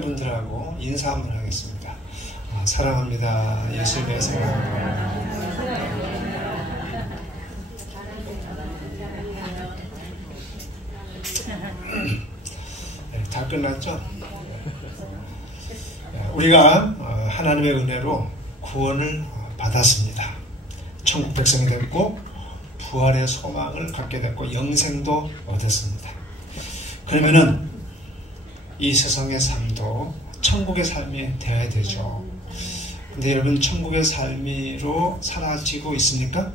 분들하고 인사 한번 하겠습니다. 사랑합니다. 예수님의 사랑합니다. 다 끝났죠? 우리가 하나님의 은혜로 구원을 받았습니다. 천국 백성이 됐고 부활의 소망을 갖게 됐고 영생도 얻었습니다. 그러면은 이 세상의 삶도 천국의 삶이 되어야 되죠. 근데 여러분, 천국의 삶으로 살아지고 있습니까?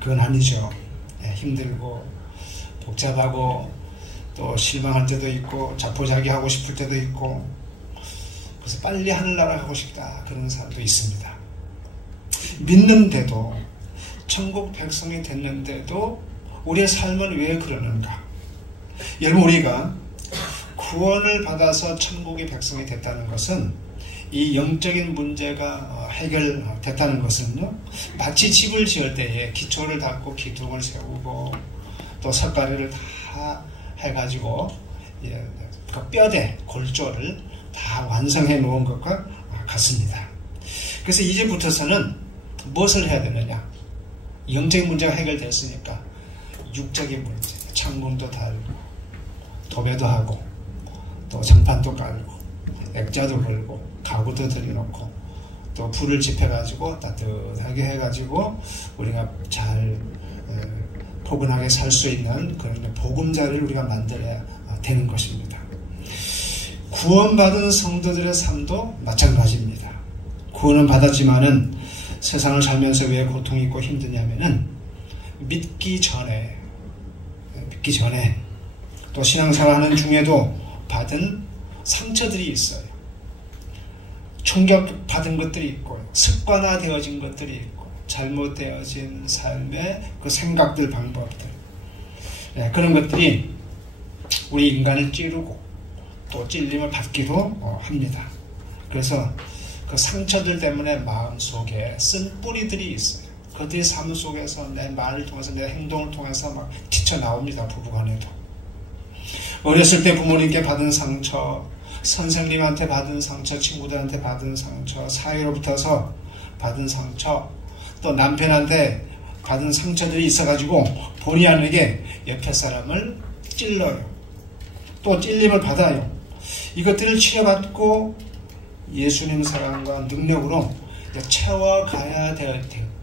그건 아니죠. 힘들고 복잡하고 또 실망할 때도 있고 자포자기하고 싶을 때도 있고, 그래서 빨리 하늘나라 가고 싶다 그런 사람도 있습니다. 믿는데도, 천국 백성이 됐는데도 우리의 삶은 왜 그러는가? 여러분, 우리가 구원을 받아서 천국의 백성이 됐다는 것은, 이 영적인 문제가 해결됐다는 것은요, 마치 집을 지을 때에 기초를 닦고 기둥을 세우고 또 석가래를 다 해가지고 그 뼈대, 골조를 다 완성해 놓은 것과 같습니다. 그래서 이제부터서는 무엇을 해야 되느냐? 영적인 문제가 해결됐으니까 육적인 문제, 창문도 달고 도배도 하고 또 장판도 깔고 액자도 걸고 가구도 들여놓고 또 불을 지펴가지고 따뜻하게 해가지고 우리가 잘 포근하게 살 수 있는 그런 보금자리를 우리가 만들어야 되는 것입니다. 구원받은 성도들의 삶도 마찬가지입니다. 구원은 받았지만은 세상을 살면서 왜 고통이 있고 힘드냐면은 믿기 전에 또 신앙생활하는 중에도 받은 상처들이 있어요. 충격받은 것들이 있고 습관화되어진 것들이 있고 잘못되어진 삶의 그 생각들, 방법들, 그런 것들이 우리 인간을 찌르고 또 찔림을 받기도 합니다. 그래서 그 상처들 때문에 마음속에 쓴 뿌리들이 있어요. 그들의 삶 속에서 내 말을 통해서, 내 행동을 통해서 막 튀쳐나옵니다. 부부간에도. 어렸을 때 부모님께 받은 상처, 선생님한테 받은 상처, 친구들한테 받은 상처, 사회로부터서 받은 상처, 또 남편한테 받은 상처들이 있어가지고 본의 아니게 옆에 사람을 찔러요. 또 찔림을 받아요. 이것들을 치료받고 예수님 사랑과 능력으로 채워가야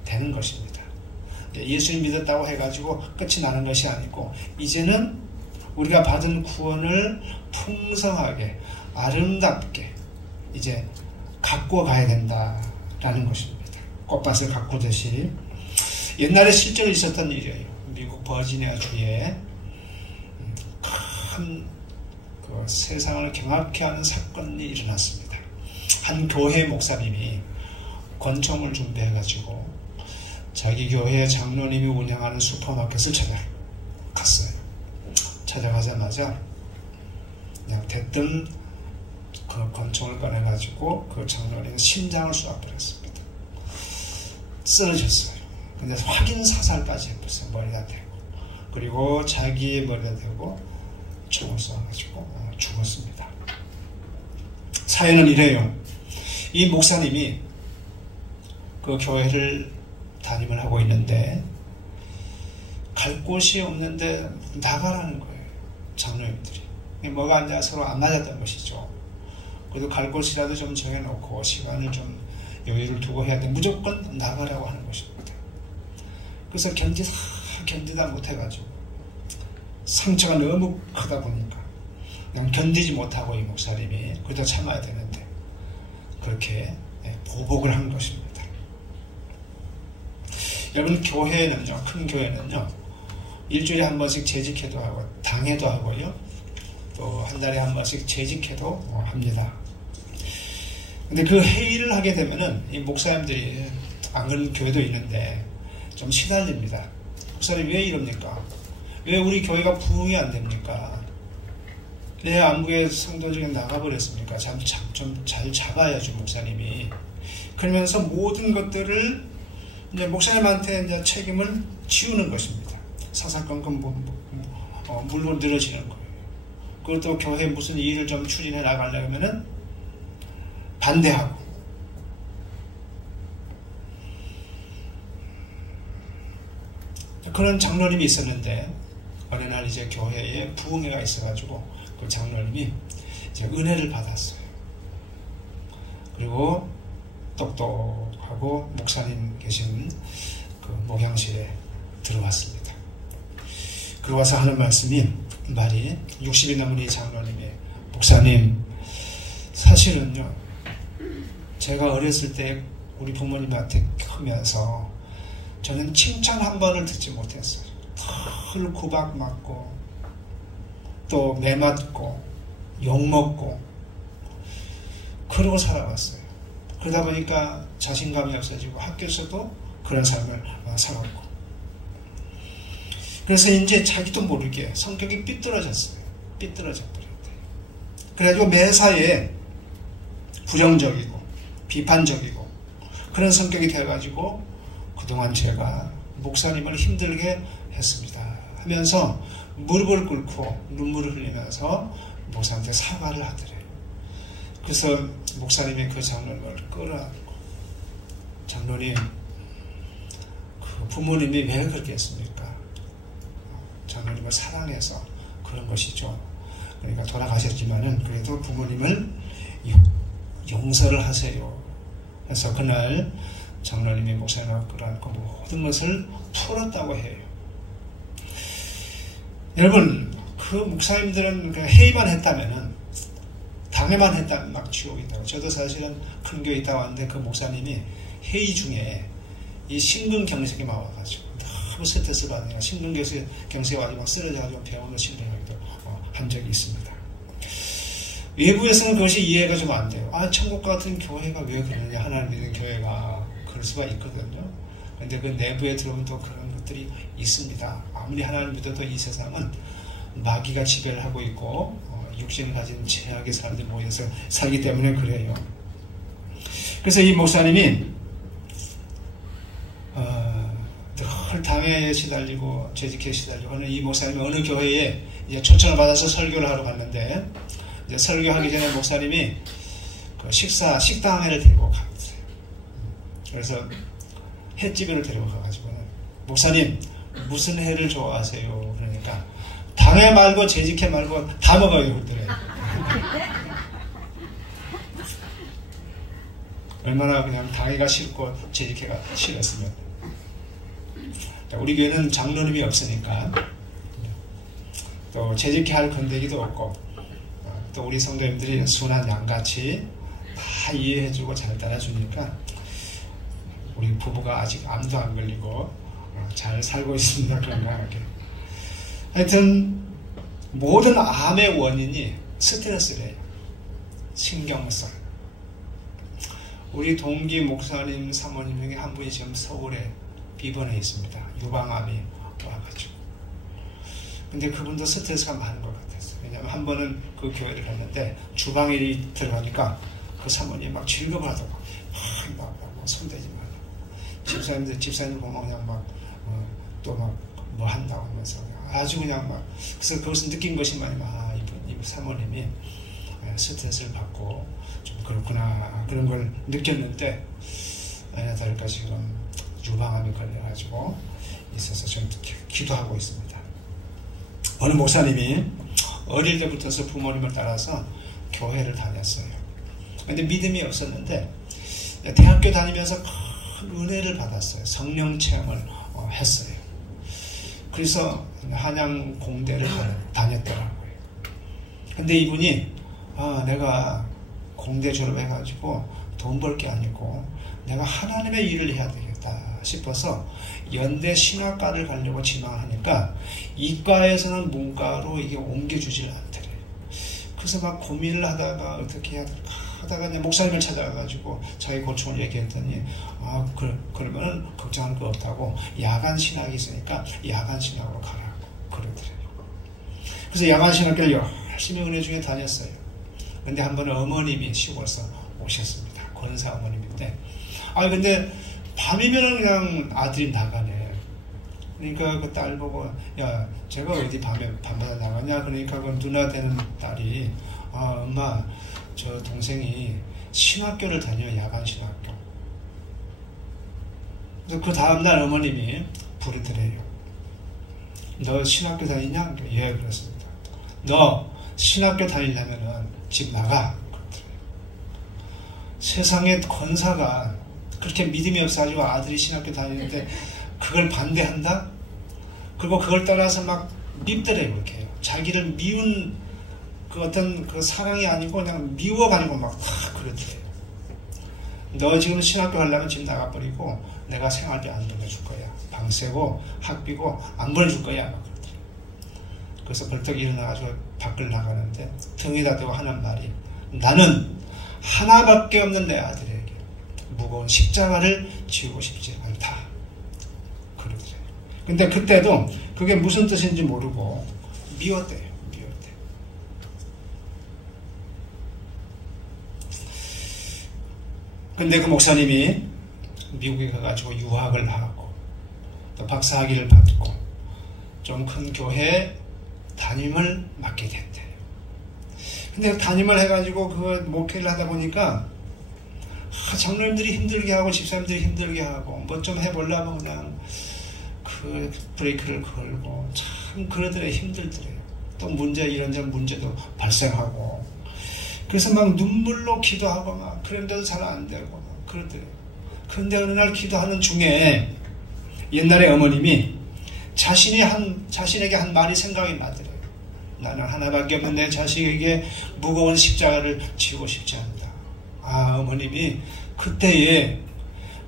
되는 것입니다. 예수님 믿었다고 해가지고 끝이 나는 것이 아니고, 이제는 우리가 받은 구원을 풍성하게 아름답게 이제 갖고 가야 된다라는 것입니다. 꽃밭을 가꾸듯이. 옛날에 실제로 있었던 일이에요. 미국 버지니아 주에 큰 그 세상을 경악케 하는 사건이 일어났습니다. 한 교회 목사님이 권총을 준비해가지고 자기 교회 장로님이 운영하는 슈퍼마켓을 찾아갔어요. 찾아가자마자 그냥 대뜸 그 권총을 꺼내가지고 그 장로님 심장을 쏘아버렸습니다. 쓰러졌어요. 근데 확인 사살까지 해버렸어요. 머리다 대고. 그리고 자기의 머리다 대고 총을 쏘아가지고 죽었습니다. 사연은 이래요. 이 목사님이 그 교회를 담임을 하고 있는데 갈 곳이 없는데 나가라는 거예요. 장로님들이. 뭐가 안 돼 서로 안 맞았던 것이죠. 그래도 갈 곳이라도 좀 정해놓고 시간을 좀 여유를 두고 해야 돼. 무조건 나가라고 하는 것입니다. 그래서 견디다 못해가지고 상처가 너무 크다 보니까 그냥 견디지 못하고 이 목사님이 그래도 참아야 되는데 그렇게 보복을 한 것입니다. 여러분, 교회는요, 큰 교회는요, 일주일에 한 번씩 재직회도 하고 당회도 하고요, 또 한 달에 한 번씩 재직회도 합니다. 근데 그 회의를 하게 되면은 이 목사님들이, 안 그런 교회도 있는데 좀 시달립니다. 목사님 왜 이럽니까? 왜 우리 교회가 부흥이 안 됩니까? 왜 안국의 성도 중에 나가버렸습니까? 좀 잘 잡아야죠, 목사님이. 그러면서 모든 것들을 이제 목사님한테 이제 책임을 지우는 것입니다. 사사건건 물고 늘어지는 거예요. 그것도 교회 무슨 일을 좀 추진해 나가려면은 반대하고. 그런 장로님이 있었는데 어느 날 이제 교회에 부흥회가 있어가지고 그 장로님이 이제 은혜를 받았어요. 그리고 똑똑하고 목사님 계신 그 목양실에 들어왔습니다. 그러고 와서 하는 말이 60이 넘은 이 장로님이, 목사님, 사실은요, 제가 어렸을 때 우리 부모님한테 크면서 저는 칭찬 한 번을 듣지 못했어요. 늘 구박 맞고 또 매맞고 욕먹고 그러고 살아왔어요. 그러다 보니까 자신감이 없어지고 학교에서도 그런 삶을 살았고, 그래서 이제 자기도 모르게 성격이 삐뚤어졌어요. 삐뚤어졌더래요. 그래가지고 매사에 부정적이고 비판적이고 그런 성격이 되어가지고 그동안 제가 목사님을 힘들게 했습니다 하면서 무릎을 꿇고 눈물을 흘리면서 목사한테 사과를 하더래요. 그래서 목사님이 그 장로님을 끌어안고, 장로님, 그 부모님이 왜 그렇게 했습니까? 장로님을 사랑해서 그런 것이죠. 그러니까 돌아가셨지만은 그래도 부모님을 용서를 하세요. 그래서 그날 장로님이 목사님을 끌어안고 모든 것을 풀었다고 해요. 여러분, 그 목사님들은 회의만 했다면은, 당회만 했다면 막 지옥이 되고, 저도 사실은 큰 교회 있다 왔는데 그 목사님이 회의 중에 이 심근경색이 막 와가지고 너무 스트레스 받으니까 심근경색이 와가지고 막 쓰러져가지고 병원으로 실려가기도 한 적이 있습니다. 외부에서는 그것이 이해가 좀 안 돼요. 아, 천국 같은 교회가 왜 그러냐, 하나님 믿는 교회가 그럴 수가 있거든요. 근데 그 내부에 들어오면 또 그런 것들이 있습니다. 아무리 하나님 믿어도 이 세상은 마귀가 지배를 하고 있고 육신을 가진 죄악의 사람들이 모여서 살기 때문에 그래요. 그래서 이 목사님이 늘 당회에 시달리고 재직에 시달리고 하는 이 목사님이 어느 교회에 이제 초청을 받아서 설교를 하러 갔는데, 이제 설교하기 전에 목사님이 그 식당회를 데리고 갔어요. 그래서 횟집을 데리고 가가지고는, 목사님 무슨 회를 좋아하세요? 그러니까 당회 말고 재직회 말고 다 먹어요 그러더래요. 얼마나 그냥 당회가 싫고 재직회가 싫었으면. 우리 교회는 장로님이 없으니까 또 재직회 할 건데기도 없고, 또 우리 성도님들이 순한 양같이 다 이해해주고 잘 따라주니까 우리 부부가 아직 암도 안 걸리고 잘 살고 있습니다. 건강하게. 하여튼 모든 암의 원인이 스트레스래요. 신경성. 우리 동기 목사님, 사모님 중에 한 분이 지금 서울에 입원해 있습니다. 유방암이 와가지고. 근데 그분도 스트레스가 많은 것 같았어요. 왜냐하면 한 번은 그 교회를 갔는데 주방일이 들어가니까 그 사모님이 막 즐거워 하더라고. 막 손대지 말라고. 집사님 보면 그냥 또 뭐 한다고 하면서 아주 그냥 막. 그래서 그것을 느낀 것이 뭐냐면, 이 사모님이 스트레스를 받고 좀 그렇구나, 그런 걸 느꼈는데, 다를까 지금 유방암이 걸려가지고 있어서 지금 기도하고 있습니다. 어느 목사님이 어릴 때부터서 부모님을 따라서 교회를 다녔어요. 근데 믿음이 없었는데 대학교 다니면서 큰 은혜를 받았어요. 성령 체험을 했어요. 그래서 한양 공대를 다녔더라고요. 근데 이분이 내가 공대 졸업해가지고 돈 벌 게 아니고 내가 하나님의 일을 해야 되겠다 싶어서 연대 신학과를 가려고 지망하니까 이과에서는 문과로 이게 옮겨주질 않더래요. 그래서 막 고민을 하다가 어떻게 해야 될까 하다가 이제 목사님을 찾아가가지고 자기 고충을 얘기했더니 그러면은 걱정할 거 없다고 야간 신학이 있으니까 야간 신학으로 가라고 그러더래요. 그래서 야간 신학교를 열심히 은혜 중에 다녔어요. 근데 한 번은 어머님이 시골에서 오셨습니다. 권사 어머님인데 근데 밤이면 그냥 아들이 나가네. 그러니까 그 딸 보고, 야, 제가 어디 밤마다 나가냐? 그러니까 그 누나 되는 딸이, 아, 엄마, 저 동생이 신학교를 다녀요. 야간 신학교. 그래서 그 다음날 어머님이 부르더래요. 너 신학교 다니냐? 예, 그렇습니다. 너 신학교 다니려면은 집 나가. 세상에 권사가 그렇게 믿음이 없어가지고 아들이 신학교 다니는데 그걸 반대한다? 그리고 그걸 따라서 막 밉더래요. 그렇게 자기를 미운 그 어떤 그 사랑이 아니고 그냥 미워가지고 막 그러더래요. 너 지금 신학교 가려면 집 나가버리고 내가 생활비 안 보내줄 거야. 방세고 학비고 안 보내줄 거야. 막 그러더래요. 그래서 벌떡 일어나가지고 밖을 나가는데 등에다 대고 하는 말이, 나는 하나밖에 없는 내 아들에게 무거운 십자가를 지우고 싶지 않다. 그러더래요. 근데 그때도 그게 무슨 뜻인지 모르고 미웠대요. 미웠대. 근데 그 목사님이 미국에 가가지고 유학을 하고 또 박사학위를 받고 좀 큰 교회 담임을 맡게 됐대요. 근데 담임을 해가지고 그 목회를 하다 보니까 장로님들이 힘들게 하고 집사님들이 힘들게 하고 뭐 좀 해보려면 그냥 그 브레이크를 걸고 참 그러더래. 힘들더래요. 또 문제 이런저런 문제도 발생하고 그래서 막 눈물로 기도하고 막 그런데도 잘 안 되고 막 그러더래요. 그런데 어느 날 기도하는 중에 옛날에 어머님이 자신에게 한 말이 생각이 나더래요. 나는 하나밖에 없는 내 자식에게 무거운 십자가를 지고 싶지 않다. 아, 어머님이 그때에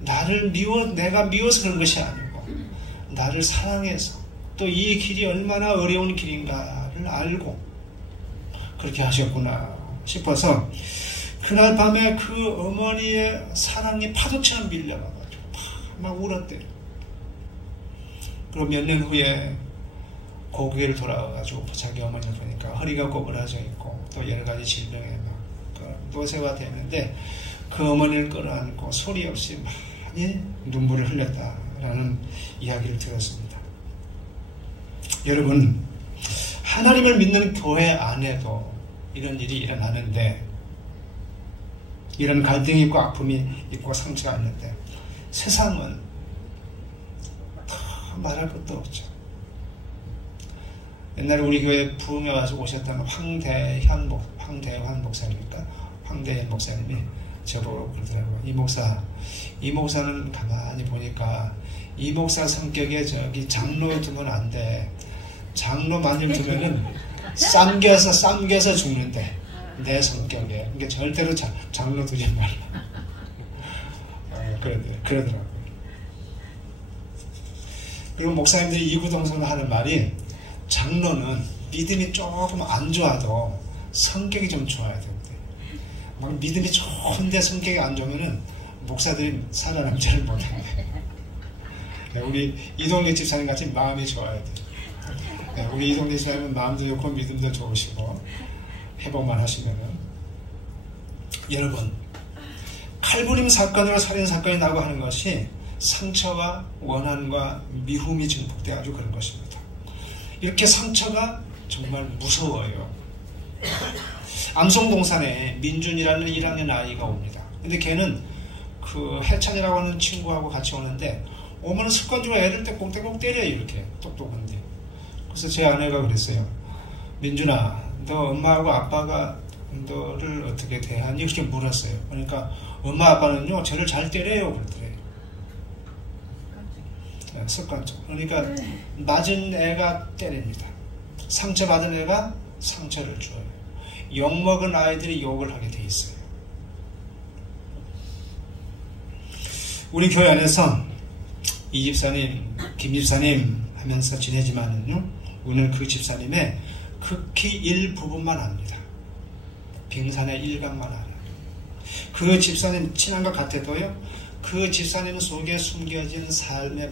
나를 내가 미워서 그런 것이 아니고 나를 사랑해서 또 이 길이 얼마나 어려운 길인가를 알고 그렇게 하셨구나 싶어서 그날 밤에 그 어머니의 사랑이 파도처럼 밀려와가지고 막 울었대요. 그리고 몇 년 후에 고국에를 돌아와가지고 자기 어머니를 보니까 허리가 꼬부라져 있고 또 여러 가지 질병에 막 노쇠가 되는데 그 어머니를 끌어안고 소리 없이 많이 눈물을 흘렸다라는 이야기를 들었습니다. 여러분, 하나님을 믿는 교회 안에도 이런 일이 일어나는데 이런 갈등이 있고 아픔이 있고 상처가 있는데 세상은 다 말할 것도 없죠. 옛날에 우리 교회 부흥에 와서 오셨던 황대환 목사님입니까? 황대현 목사님이 저보고 그러더라고요. 이 목사는 가만히 보니까 이 목사 성격에 저기 장로 두면 안 돼. 장로 만일 두면은 쌈겨서 죽는데 내 성격에. 그러니까 절대로 장로 두지 말라. 그러더라고요. 그리고 목사님들이 이구동성으로 하는 말이 장로는 믿음이 조금 안 좋아도 성격이 좀 좋아야 되는데 막 믿음이 좋은데 성격이 안 좋으면은 목사들이 살아남지를 못합니다. 우리 이동래 집사님 같이 마음이 좋아야 돼요. 우리 이동래 집사님은 마음도 좋고 믿음도 좋으시고 회복만 하시면은. 여러분, 칼부림 사건으로 살인사건이 나고 하는 것이 상처와 원한과 미움이 증폭돼가지고 그런 것입니다. 이렇게 상처가 정말 무서워요. 암송동산에 민준이라는 1학년 아이가 옵니다. 근데 걔는 그 해찬이라고 하는 친구하고 같이 오는데 오면 습관적으로 애를 떼꽁떼꽁 때려요. 이렇게 똑똑한데. 그래서 제 아내가 그랬어요. 민준아, 너 엄마하고 아빠가 너를 어떻게 대하니? 이렇게 물었어요. 그러니까 엄마 아빠는요 쟤를 잘 때려요 그러더래요. 습관적. 그러니까 맞은 애가 때립니다. 상처받은 애가 상처를 줘요. 욕먹은 아이들이 욕을 하게 돼 있어요. 우리 교회 안에서 이 집사님, 김 집사님 하면서 지내지만은요, 우리는 그 집사님의 극히 일부분만 압니다. 빙산의 일각만 알아요. 그 집사님 친한 것 같아도요, 그 집사님 속에 숨겨진 삶의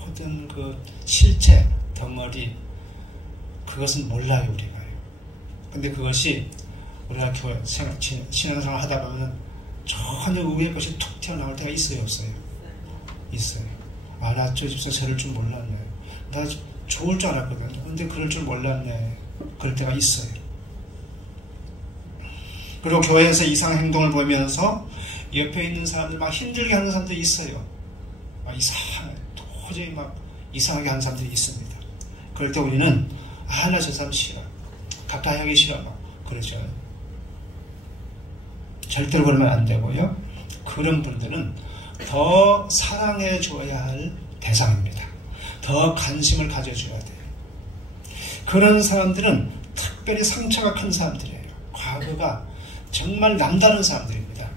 모든 그 실체, 덩어리, 그것은 몰라요, 우리가요. 근데 그것이 우리가 교회 신앙생활 하다 보면 전혀 의외의 것이 툭 튀어나올 때가 있어요, 없어요? 있어요. 아, 나 저 집사 저럴 줄 몰랐네요. 나 좋을 줄 알았거든요. 근데 그럴 줄 몰랐네. 그럴 때가 있어요. 그리고 교회에서 이상 행동을 보면서 옆에 있는 사람들 막 힘들게 하는 사람들이 있어요. 막 이상해. 도저히 막 이상하게 하는 사람들이 있습니다. 그럴 때 우리는 나 저 사람 싫어. 가까이 하기 싫어. 막 그러죠. 절대로 그러면 안 되고요. 그런 분들은 더 사랑해 줘야 할 대상입니다. 더 관심을 가져줘야 돼요. 그런 사람들은 특별히 상처가 큰 사람들이에요. 과거가 정말 남다른 사람들입니다.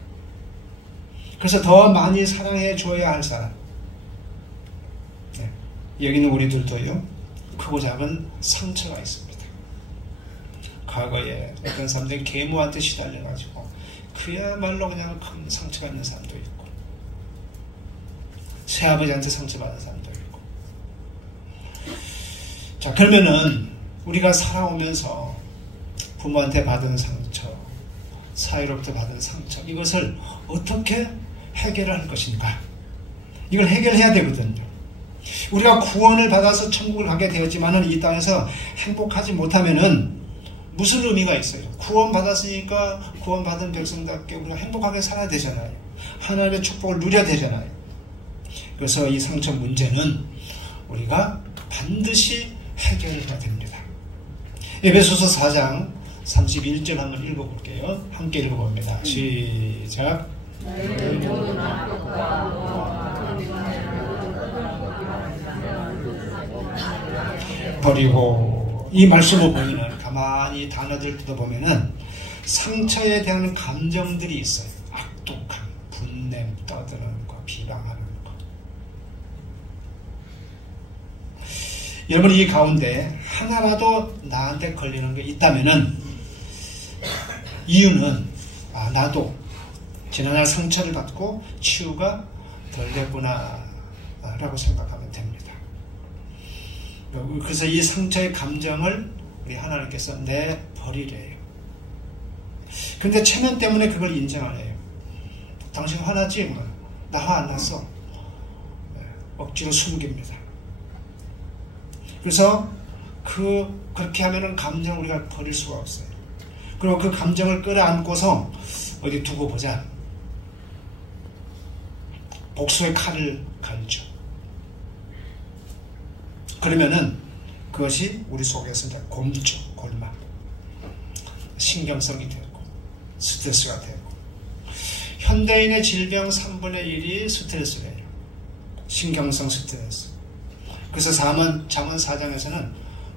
그래서 더 많이 사랑해 줘야 할 사람. 네. 여기는 우리들도요, 크고 작은 상처가 있습니다. 과거에 어떤 사람들이 계모한테 시달려가지고 그야말로 그냥 큰 상처가 있는 사람도 있고, 새아버지한테 상처받은 사람도 있고. 자, 그러면은 우리가 살아오면서 부모한테 받은 상처, 사회로부터 받은 상처, 이것을 어떻게 해결을 할 것인가? 이걸 해결해야 되거든요. 우리가 구원을 받아서 천국을 가게 되었지만은 이 땅에서 행복하지 못하면은 무슨 의미가 있어요? 구원 받았으니까 구원 받은 백성답게 우리가 행복하게 살아야 되잖아요. 하나님의 축복을 누려야 되잖아요. 그래서 이 상처 문제는 우리가 반드시 해결해야 됩니다. 에베소서 4장 31절 한번 읽어볼게요. 함께 읽어봅니다. 시작. 버리고, 이 말씀을 보면은 가만히 단어들 뜯어보면은 상처에 대한 감정들이 있어요. 악독함, 분냄, 떠드는 거, 비방하는 거. 여러분, 이 가운데 하나라도 나한테 걸리는 게 있다면은 이유는 나도 지난날 상처를 받고 치유가 덜 됐구나 라고 생각하면 됩니다. 그래서 이 상처의 감정을 우리 하나님께서 내버리래요. 근데 체면 때문에 그걸 인정 안 해요. 당신 화나지? 나 화 안 났어. 억지로 숨깁니다. 그래서 그렇게 하면은 감정 우리가 버릴 수가 없어요. 그리고 그 감정을 끌어안고서 어디 두고 보자. 복수의 칼을 갈죠. 그러면은 그것이 우리 속에서 이제 곪죠. 골마. 신경성이 되고 스트레스가 되고. 현대인의 질병 3분의 1이 스트레스래요. 신경성 스트레스. 그래서 잠언 4장에서는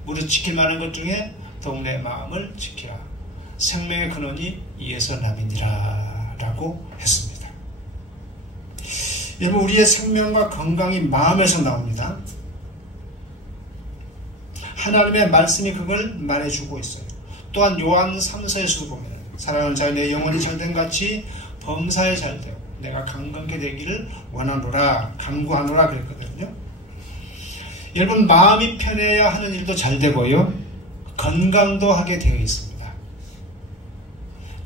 무릇 지킬 만한 것 중에 동네의 마음을 지키라. 생명의 근원이 이에서 남이니라 라고 했습니다. 여러분, 우리의 생명과 건강이 마음에서 나옵니다. 하나님의 말씀이 그걸 말해주고 있어요. 또한 요한 3서에서도 보면 사랑하는 자여 내 영혼이 잘된 같이 범사에 잘되고 내가 강건케 되기를 원하노라, 간구하노라 그랬거든요. 여러분, 마음이 편해야 하는 일도 잘 되고요, 건강도 하게 되어 있습니다.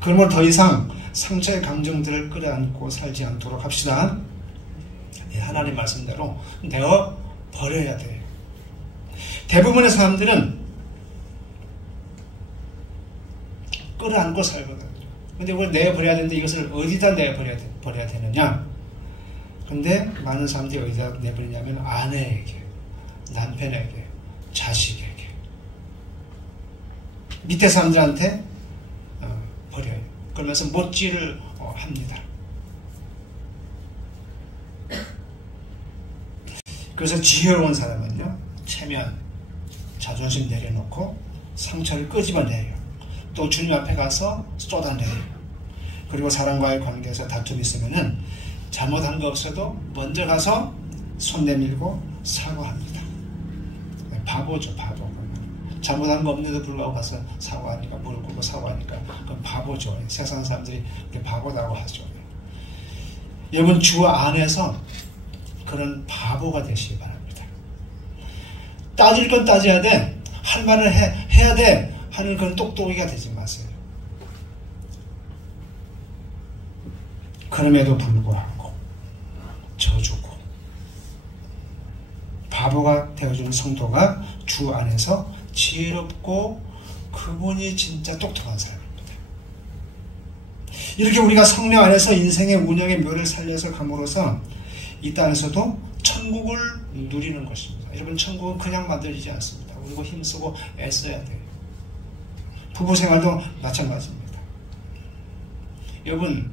그러면 더 이상 상처의 감정들을 끌어안고 살지 않도록 합시다. 하나님 말씀대로 내어 버려야 돼요. 대부분의 사람들은 끌어안고 살거든요. 근데 그걸 내버려야 되는데 이것을 어디다 내버려야 되느냐? 근데 많은 사람들이 어디다 내버리냐면 아내에게, 남편에게, 자식에게, 밑에 사람들한테 버려요. 그러면서 못질을 합니다. 그래서 지혜로운 사람은요, 체면, 자존심 내려놓고 상처를 끄집어내요. 또 주님 앞에 가서 쏟아내요. 그리고 사람과의 관계에서 다툼이 있으면은 잘못한 거 없어도 먼저 가서 손 내밀고 사과합니다. 바보죠, 바보. 잘못한 거 없는데도 불구하고 가서 사과하니까, 무릎 꿇고 사과하니까 그건 바보죠. 세상 사람들이 그렇게 바보라고 하죠. 여러분, 주 안에서 그런 바보가 되시기 바랍니다. 따질 건 따져야 돼. 할 말을 해야 돼. 하는 그런 똑똑이가 되지 마세요. 그럼에도 불구하고 져주고 바보 바보가 되어주는 성도가 주 안에서 지혜롭고 그분이 진짜 똑똑한 사람입니다. 이렇게 우리가 성령 안에서 인생의 운영의 묘를 살려서 감으로써 이 땅에서도 천국을 누리는 것입니다. 여러분, 천국은 그냥 만들어지지 않습니다. 우리가 힘쓰고 애써야 돼요. 부부 생활도 마찬가지입니다. 여러분,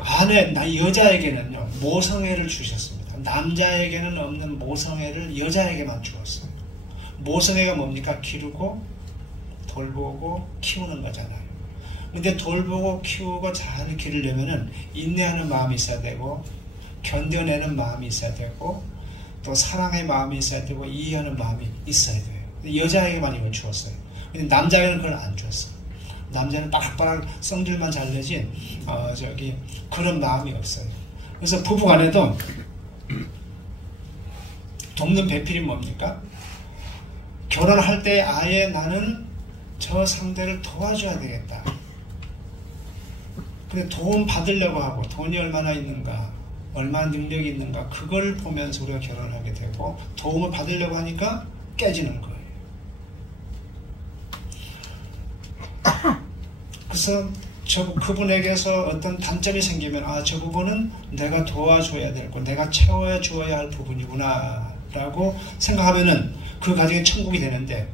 여자에게는요, 모성애를 주셨습니다. 남자에게는 없는 모성애를 여자에게만 주었어요. 모성애가 뭡니까? 기르고 돌보고 키우는 거잖아요. 근데 돌보고 키우고 잘 기르려면은 인내하는 마음이 있어야 되고, 견뎌내는 마음이 있어야 되고, 또 사랑의 마음이 있어야 되고, 이해하는 마음이 있어야 돼요. 근데 여자에게만 이걸 주었어요. 근데 남자에게는 그걸 안 주었어요. 남자는 빠락빠락 성질만 잘 내지 그런 마음이 없어요. 그래서 부부간에도 돕는 배필이 뭡니까? 결혼할 때 아예 나는 저 상대를 도와줘야 되겠다. 근데 도움 받으려고 하고 돈이 얼마나 있는가, 얼마나 능력이 있는가, 그걸 보면서 우리가 결혼을 하게 되고, 도움을 받으려고 하니까 깨지는 거예요. 그래서 그분에게서 어떤 단점이 생기면, 저 부분은 내가 도와줘야 되고 내가 채워줘야 할 부분이구나 라고 생각하면은 그 가정이 천국이 되는데,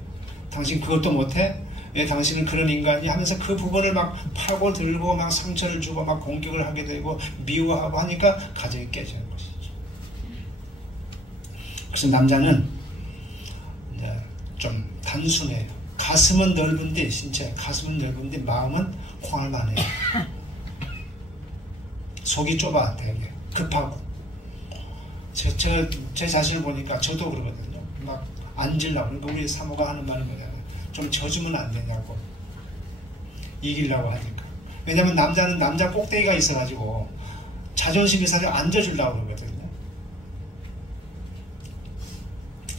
당신 그것도 못해? 왜 당신은 그런 인간이? 하면서 그 부분을 막 파고들고 막 상처를 주고 막 공격을 하게 되고 미워하고 하니까 가정이 깨지는 것이죠. 그래서 남자는 이제 좀 단순해요. 가슴은 넓은데, 신체 가슴은 넓은데 마음은 콩알만해요. 속이 좁아 되게 급하고. 제 자신을 보니까 저도 그러거든요. 막 앉으려고. 그러니까 우리 사모가 하는 말이 뭐냐면, 좀 져주면 안 되냐고. 이기려고 하니까. 왜냐면 남자는 남자 꼭대기가 있어가지고 자존심이 사실 앉아주려고 그러거든요.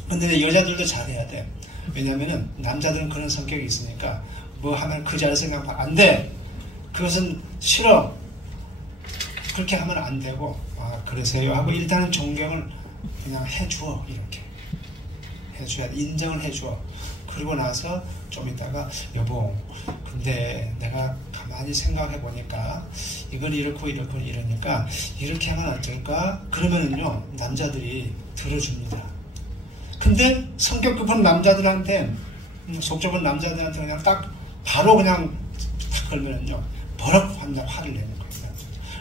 근데 여자들도 잘해야 돼. 왜냐면은 남자들은 그런 성격이 있으니까 뭐 하면 그 자리 생각하면 안 돼. 그것은 싫어. 그렇게 하면 안 되고, 그러세요 하고 일단은 존경을 그냥 해줘. 이렇게 해줘야 돼. 인정을 해줘. 그러고 나서 좀 있다가, 여보, 근데 내가 가만히 생각해 보니까 이건 이렇고 이러니까 이렇게 하면 어떨까? 그러면은요, 남자들이 들어줍니다. 근데 성격 급한 남자들한테, 속 좁은 남자들한테 그냥 딱 바로 그냥 탁 걸면은요, 버럭 화를 내는 거예요.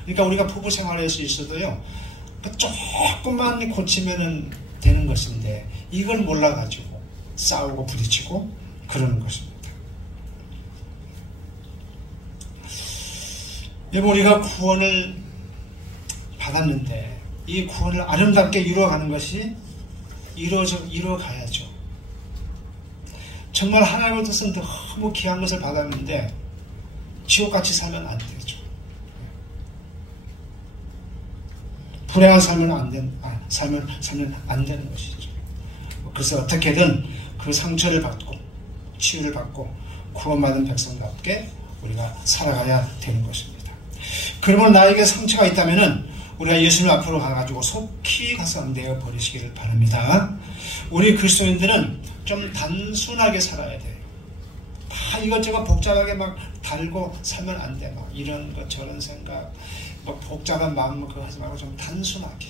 그러니까 우리가 부부 생활할 수 있어도요, 조금만 고치면은 되는 것인데 이걸 몰라가지고 싸우고 부딪히고 그러는 것입니다. 여러분, 우리가 구원을 받았는데 이 구원을 아름답게 이루어가는 것이 이루어가야죠. 정말 하나님의 뜻은 너무 귀한 것을 받았는데 지옥같이 살면 안 되죠. 불행한 삶은 살면 안 되는 것이죠. 그래서 어떻게든 그 상처를 받고 치유를 받고 구원받은 백성답게 우리가 살아가야 되는 것입니다. 그러면 나에게 상처가 있다면은 우리가 예수님 앞으로 가가지고 속히 가서 내어버리시기를 바랍니다. 우리 그리스도인들은 좀 단순하게 살아야 돼요. 다 이것저것 복잡하게 막 달고 살면 안 돼. 막 이런 것 저런 생각, 뭐 복잡한 마음 그거 하지 말고 좀 단순하게.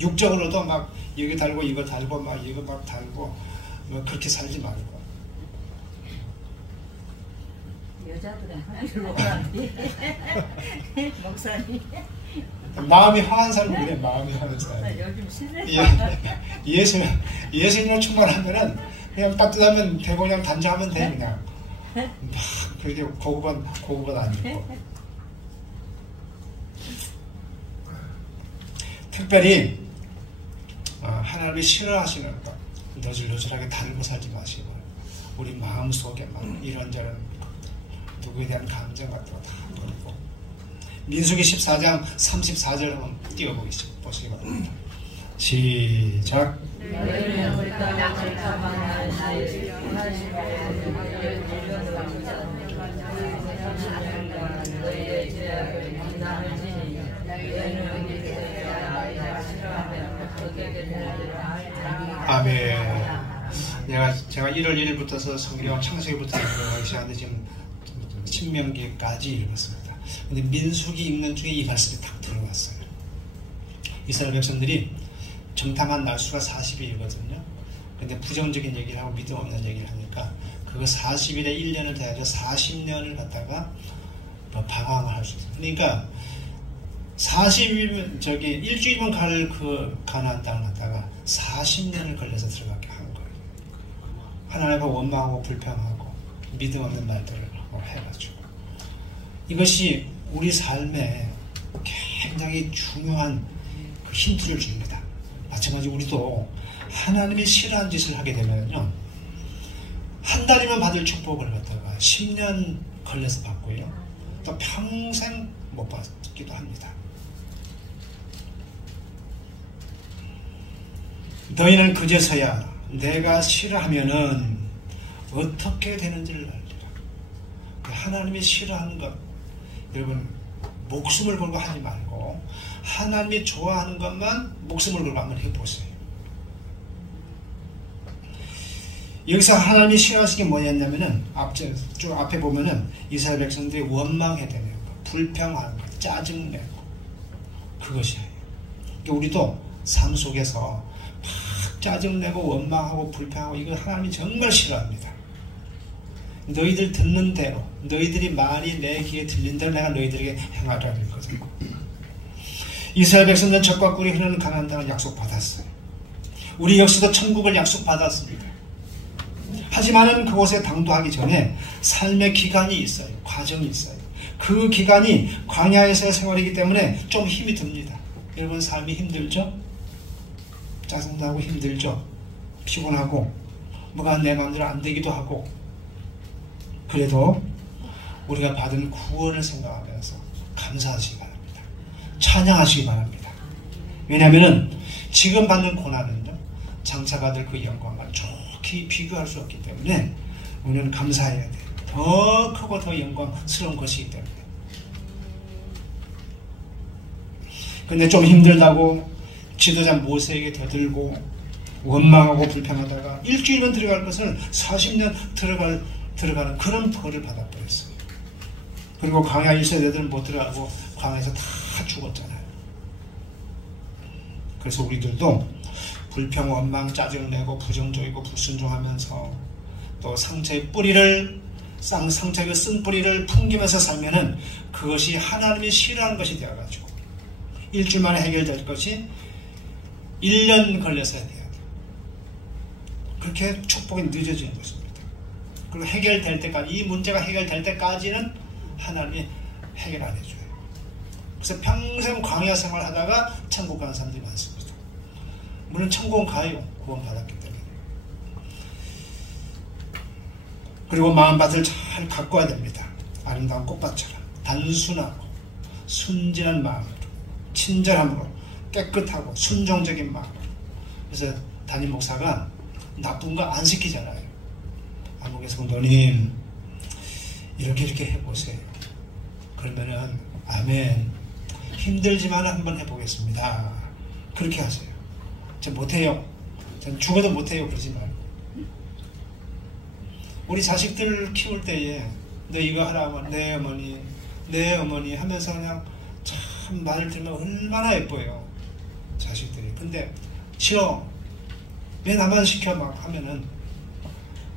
육적으로도 막 여기 달고 이거 달고 막 이거 막 달고 뭐 그렇게 살지 말고. 여자들은 하나님을 원하는데 목사님 마음이 화한 사람이 그래. 마음이 화한 사람. 요즘 신뢰가 예수님을 충만하면은 그냥 따뜻하면 되고 그냥 단정하면 돼. 그냥 막 그렇게 고급은 아니고. 특별히 하나님이 싫어하시는 것 너질너질하게 달고 살지 마시고, 우리 마음속에 막 이런저런 누구에 대한 감정 같은 거 다 버리고. 민수기 14장 34절 한번 띄워보시기 바랍니다. 시작. 제가 1월 1일부터서 성경 창세기부터 읽어가기 시작하는데 지금 신명기까지 읽었습니다. 근데 민수기 읽는 중에 이 말씀이 딱 들어왔어요. 이스라엘 백성들이 정탐한 날수가 40일이거든요. 근데 부정적인 얘기를 하고 믿음 없는 얘기를 하니까 그거 40일에 1년을 돼야죠. 40년을 갖다가 방황을 할 수 있어요. 그러니까 40일 일주일만 갈 그 가나안 땅을 갖다가 40년을 걸려서 들어가게 한 거예요. 하나님과 원망하고 불평하고 믿음 없는 말들을 해가지고 이것이 우리 삶에 굉장히 중요한 그 힌트를 줍니다. 마찬가지 우리도 하나님이 싫어하는 짓을 하게 되면요, 한 달이면 받을 축복을 갖다가 10년 걸려서 받고요, 또 평생 못 받기도 합니다. 너희는 그제서야 내가 싫어하면은 어떻게 되는지를 알리라. 하나님이 싫어하는 것, 여러분 목숨을 걸고 하지 말고 하나님이 좋아하는 것만 목숨을 걸고 한번 해보세요. 여기서 하나님이 싫어하시는 게 뭐였냐면은 쭉 앞에 보면은 이스라엘 백성들이 원망해대는 거, 불평하는 거, 짜증내고 그것이에요. 그러니까 우리도 삶 속에서 막 짜증내고 원망하고 불평하고 이거 하나님이 정말 싫어합니다. 너희들 듣는 대로, 너희들이 말이 내 귀에 들린 대로 내가 너희들에게 행하라 그랬거든요. 이스라엘 백성들은 젖과 꿀이 흐르는 가나안 땅을 약속받았어요. 우리 역시도 천국을 약속받았습니다. 하지만은 그곳에 당도하기 전에 삶의 기간이 있어요. 과정이 있어요. 그 기간이 광야에서의 생활이기 때문에 좀 힘이 듭니다. 여러분 삶이 힘들죠? 짜증나고 힘들죠? 피곤하고 뭐가 내 마음대로 안 되기도 하고, 그래도 우리가 받은 구원을 생각하면서 감사하시기 바랍니다. 찬양하시기 바랍니다. 왜냐하면 지금 받는 고난은요, 장차 받을 그 영광과 좋게 비교할 수 없기 때문에 우리는 감사해야 돼요. 더 크고 더 영광스러운 것이기 때문에. 근데 좀 힘들다고 지도자 모세에게 대들고 원망하고 불평하다가 일주일만 들어갈 것을 40년 들어가는 그런 벌을 받아버렸어요. 그리고 광야 1세대들은 못 들어가고 광야에서 다 죽었잖아요. 그래서 우리들도 불평, 원망, 짜증내고 부정적이고 불순종하면서 또 상처의 뿌리를 상처의 쓴 뿌리를 풍기면서 살면은 그것이 하나님이 싫어하는 것이 되어가지고 일주일 만에 해결될 것이 1년 걸려서 해야 돼요. 그렇게 축복이 늦어지는 것입니다. 그리고 해결될 때까지, 이 문제가 해결될 때까지는 하나님이 해결 안 해줘요. 그래서 평생 광야 생활하다가 천국 가는 사람들이 많습니다. 물론 천국은 가요. 구원받았기 때문에. 그리고 마음밭을 잘 가꿔야 됩니다. 아름다운 꽃밭처럼 단순하고 순진한 마음으로, 친절함으로, 깨끗하고 순종적인 마음으로. 그래서 담임 목사가 나쁜 거 안 시키잖아요. 한국에서 너님 이렇게 해보세요. 그러면은 아멘, 힘들지만 한번 해보겠습니다. 그렇게 하세요. 전 못해요. 전 죽어도 못해요. 그러지 말고. 우리 자식들 키울 때에 너 이거 하라고 네 어머니, 네 어머니 하면서 그냥 참 말을 들으면 얼마나 예뻐요. 자식들이. 근데 싫어. 왜 나만 시켜 막 하면은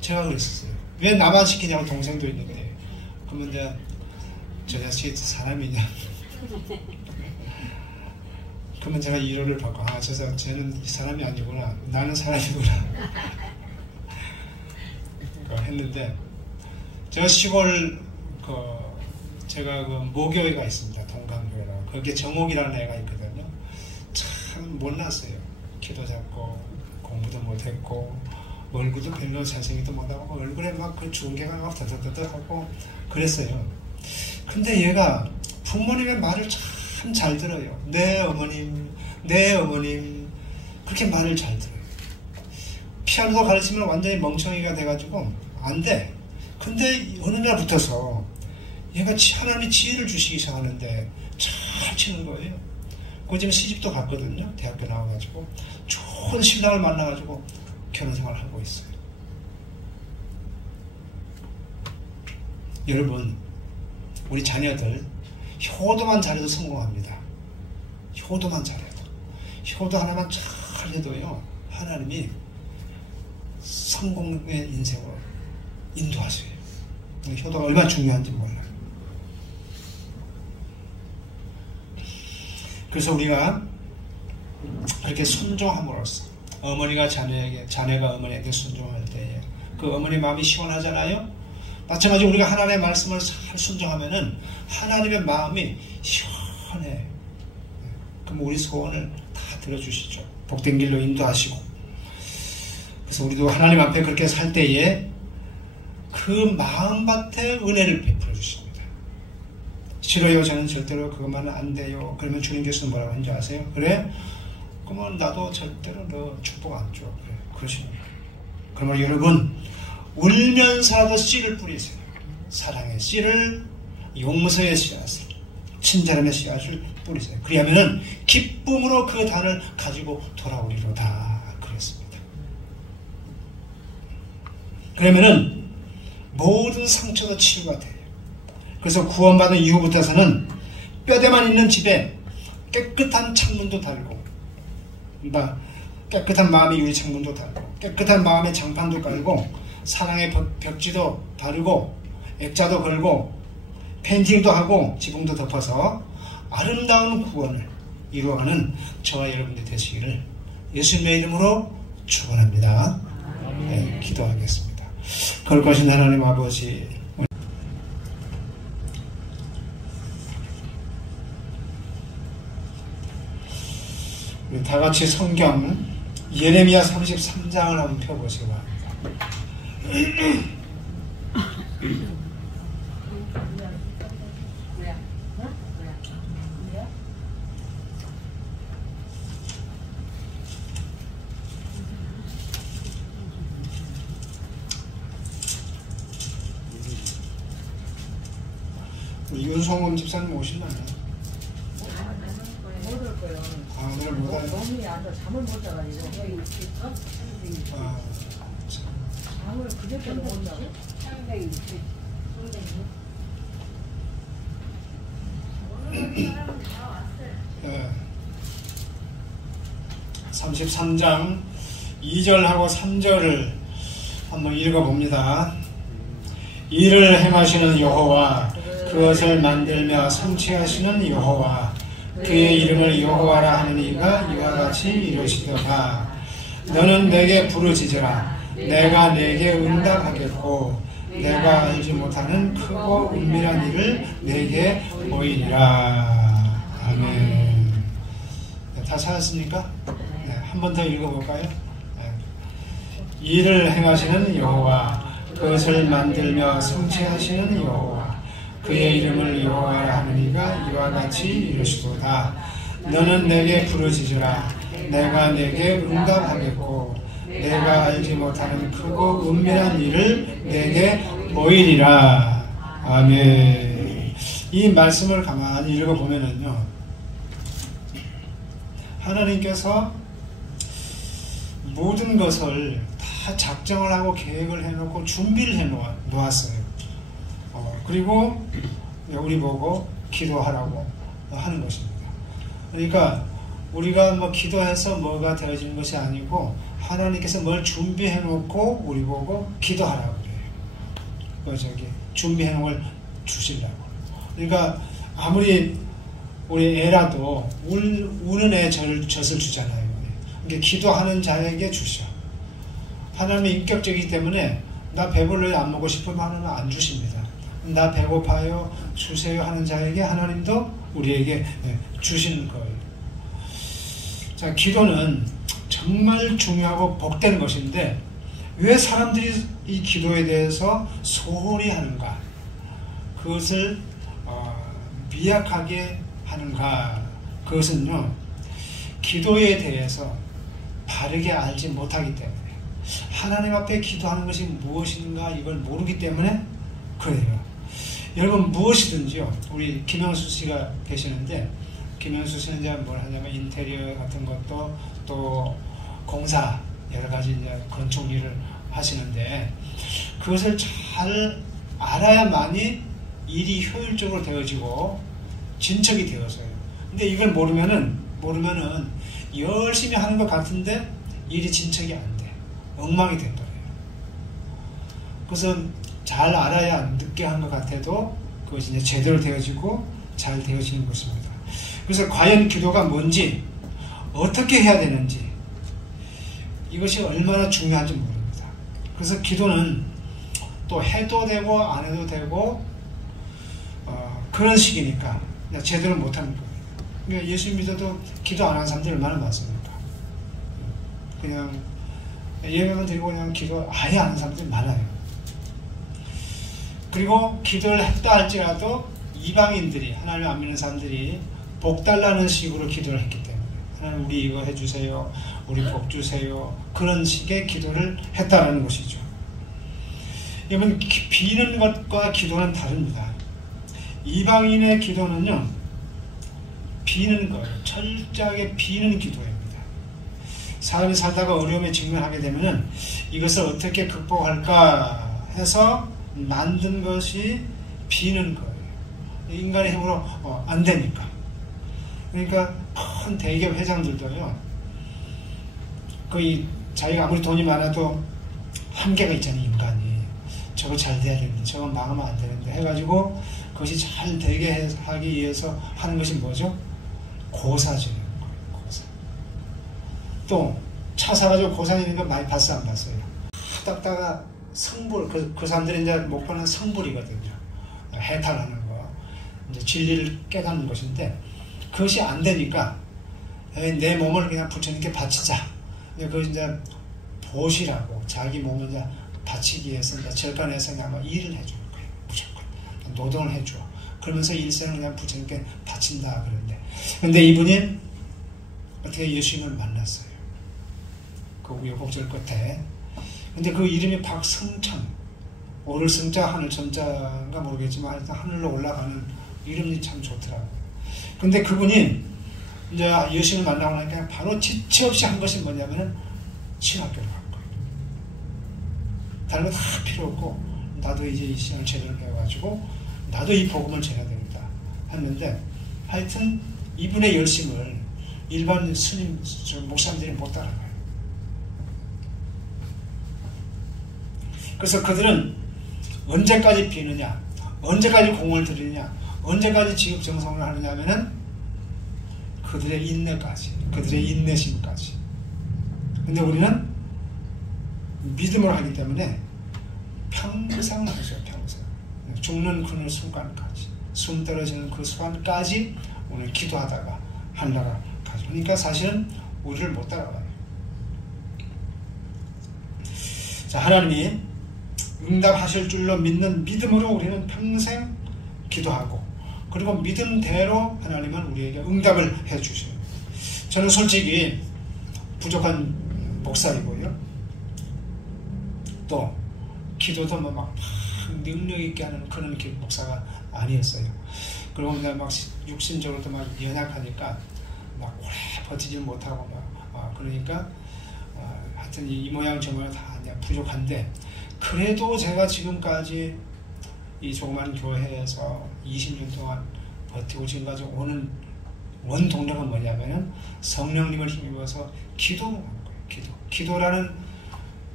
제가 그랬었어요. 왜 나만 시키냐고. 동생도 있는데. 그러면 내가 저 자식이 사람이냐. 그러면 제가 위로를 받고, 아, 쟤는 사람이 아니구나. 나는 사람이구나. 했는데, 제가 시골, 제가 모교회가 있습니다. 동강교회라고. 거기에 정옥이라는 애가 있거든요. 참 못났어요. 키도 작고, 공부도 못했고, 얼굴도 별로 잘생기도 못하고, 얼굴에 막 그 중계가 막 더덕더덕하고 그랬어요. 근데 얘가 부모님의 말을 참 잘 들어요. 네 어머님, 네 어머님, 그렇게 말을 잘 들어요. 피아노도 가르치면 완전히 멍청이가 돼가지고 안 돼. 근데 어느 날 붙어서 얘가 하나님이 지혜를 주시기 시작하는데 잘 치는 거예요. 그 지금 시집도 갔거든요. 대학교 나와가지고 좋은 신랑을 만나가지고 결혼 생활을 하고 있어요. 여러분, 우리 자녀들 효도만 잘해도 성공합니다. 효도만 잘해도. 효도 하나만 잘 해도요, 하나님이 성공의 인생으로 인도하세요. 효도가 얼마나 중요한지 몰라요. 그래서 우리가 그렇게 순종함으로써 어머니가 자네가 어머니에게 순종할 때에 그 어머니 마음이 시원하잖아요. 마찬가지로 우리가 하나님의 말씀을 잘 순종하면은 하나님의 마음이 시원해. 그럼 우리 소원을 다 들어주시죠. 복된 길로 인도하시고. 그래서 우리도 하나님 앞에 그렇게 살 때에 그 마음밭에 은혜를 베풀어 주십니다. 싫어요, 저는 절대로 그것만은 안 돼요. 그러면 주님께서는 뭐라고 하는지 아세요? 그래? 그러면 나도 절대로 너 축복 안 줘. 그래, 그러십니다. 그러면 여러분, 울면서라도 씨를 뿌리세요. 사랑의 씨를, 용서의 씨앗을, 친절함의 씨앗을 뿌리세요. 그리하면은 기쁨으로 그 단을 가지고 돌아오리로다. 그랬습니다. 그러면은 모든 상처도 치유가 돼요. 그래서 구원받은 이후부터서는 뼈대만 있는 집에 깨끗한 창문도 달고, 깨끗한 마음의 유리 창문도 달고, 깨끗한 마음의 장판도 깔고, 사랑의 벽지도 바르고, 액자도 걸고, 페인팅도 하고, 지붕도 덮어서 아름다운 구원을 이루어가는 저와 여러분들이 되시기를 예수님의 이름으로 축원합니다. 네, 기도하겠습니다. 거룩하신 하나님 아버지, 우리 다 같이 성경 예레미야 33장을 한번 펴보시기 바랍니다. 윤성훈 집사님 오실라나요? 못 올 거예요. 아, 오늘 못 와요? 몸이 안 좋아. 잠을 못 자가지고. 아, 잠을 그저께도 못 자고. 네. 33장 2절하고 3절을 한번 읽어봅니다. 이를 행하시는 여호와, 그것을 만들며 성취하시는 여호와, 그의 이름을 여호와라 하는 이가 이와 같이 이르시도다. 너는 내게 부르짖으라. 내가 내게 응답하겠고, 내가 알지 못하는 크고 은밀한 일을 내게 보이리라. 아멘. 네, 다 찾았습니까? 네, 한 번 더 읽어볼까요? 네. 이를 행하시는 여호와, 그것을 만들며 성취하시는 여호와, 그의 이름을 여호와라 하는 이가 이와 같이 이르시도다. 너는 내게 부르짖으라. 내가 내게 응답하겠고, 내가 알지 못하는 크고 은밀한 일을 내게 보이리라. 아멘. 이 말씀을 가만히 읽어보면은요, 하나님께서 모든 것을 다 작정을 하고 계획을 해놓고 준비를 해놓았어요. 그리고 우리 보고 기도하라고 하는 것입니다. 그러니까 우리가 뭐 기도해서 뭐가 되어지는 것이 아니고 하나님께서 뭘 준비해 놓고 우리 보고 기도하라고 그래요. 준비해 놓은 걸 주시려고. 그러니까 아무리 우리 애라도 우는 애 젖을 주잖아요. 그러니까 기도하는 자에게 주셔. 하나님의 인격적이기 때문에 나 배불러요 안 먹고 싶으면 하나님은 안 주십니다. 나 배고파요 주세요 하는 자에게 하나님도 우리에게 주시는 거예요. 자, 기도는 정말 중요하고 복된 것인데 왜 사람들이 이 기도에 대해서 소홀히 하는가, 그것을 미약하게 하는가, 그것은요 기도에 대해서 바르게 알지 못하기 때문에, 하나님 앞에 기도하는 것이 무엇인가 이걸 모르기 때문에 그래요. 여러분 무엇이든지요, 우리 김영수 씨가 계시는데, 김영수 씨는 이제 뭘 하냐면 인테리어 같은 것도 또 공사 여러 가지 이제 건축 일을 하시는데, 그것을 잘 알아야만이 일이 효율적으로 되어지고 진척이 되어져요. 근데 이걸 모르면은 열심히 하는 것 같은데 일이 진척이 안 돼. 엉망이 돼버려요. 그래서 잘 알아야 늦게 한 것 같아도 그것이 이제 제대로 되어지고 잘 되어지는 것입니다. 그래서 과연 기도가 뭔지, 어떻게 해야 되는지, 이것이 얼마나 중요한지 모릅니다. 그래서 기도는 또 해도 되고 안 해도 되고 그런 식이니까 제대로 못하는 거예요. 그러니까 예수 믿어도 기도 안 하는 사람들이 얼마나 많습니까? 그냥 예배만 드리고 그냥 기도 아예 안 하는 사람들이 많아요. 그리고 기도를 했다 할지라도 이방인들이, 하나님 안 믿는 사람들이 복 달라는 식으로 기도를 했기 때문에, 하나님 우리 이거 해주세요, 우리 복 주세요, 그런 식의 기도를 했다는 것이죠. 여러분, 비는 것과 기도는 다릅니다. 이방인의 기도는요, 비는 거예요. 철저하게 비는 기도입니다. 사람이 살다가 어려움에 직면하게 되면은 이것을 어떻게 극복할까 해서 만든 것이 비는 거예요. 인간의 힘으로 안 되니까. 그러니까 큰 대기업 회장들도요, 거의 자기가 아무리 돈이 많아도 한계가 있잖아요. 인간이 저거 잘 돼야 되는데, 저거 망하면 안 되는데 해가지고 그것이 잘 되게 하기 위해서 하는 것이 뭐죠? 고사 지내는 거예요. 고사. 또 차 사가지고 고사 지내는 거 많이 봤어, 안 봤어요? 하다가 성불, 그 사람들이 이제 목표는 성불이거든요. 해탈하는 거, 이제 진리를 깨닫는 것인데, 그것이 안 되니까 내 몸을 그냥 부처님께 바치자. 그것이 이제 보시라고, 자기 몸을 이제 바치기 위해서 이제 절간에서 그냥 뭐 일을 해주는 거예요. 무조건 노동을 해줘. 그러면서 일생을 그냥 부처님께 바친다 그러는데, 근데 이분이 어떻게 예수님을 만났어요. 그 우여곡절 끝에. 근데 그 이름이 박성천, 오를 성자 하늘 천자가 모르겠지만 일단 하늘로 올라가는 이름이 참 좋더라고요. 근데 그분이 이제 예수님을 만나고 나니까 바로 지체 없이 한 것이 뭐냐면은 신학교를 간 거예요. 다른 거 다 필요 없고, 나도 이제 이 신앙을 제대로 배워가지고 나도 이 복음을 전해야 되겠다 했는데, 하여튼 이분의 열심을 일반 스님, 목사님들이 못 따라가요. 그래서 그들은 언제까지 비느냐, 언제까지 공을 들이느냐, 언제까지 지극정성을 하느냐 하면은 그들의 인내까지, 그들의 인내심까지. 근데 우리는 믿음으로 하기 때문에 평생 하죠. 평생. 죽는 그날 순간까지, 숨 떨어지는 그 순간까지 오늘 기도하다가 하늘나라 가죠. 그러니까 사실은 우리를 못 따라가요. 자, 하나님이 응답하실 줄로 믿는 믿음으로 우리는 평생 기도하고, 그리고 믿음대로 하나님은 우리에게 응답을 해주셔요. 저는 솔직히 부족한 목사이고요, 또 기도도 막 능력 있게 하는 그런 목사가 아니었어요. 그리고 막 육신적으로도 막 연약하니까 막 오래 버티지 못하고 그러니까 하여튼 이 모양 저 모양 다 부족한데, 그래도 제가 지금까지 이 조그만 교회에서 20년 동안 버티고 지금까지 오는 원동력은 뭐냐면은 성령님을 힘입어서 기도를 하는 거예요. 기도라는,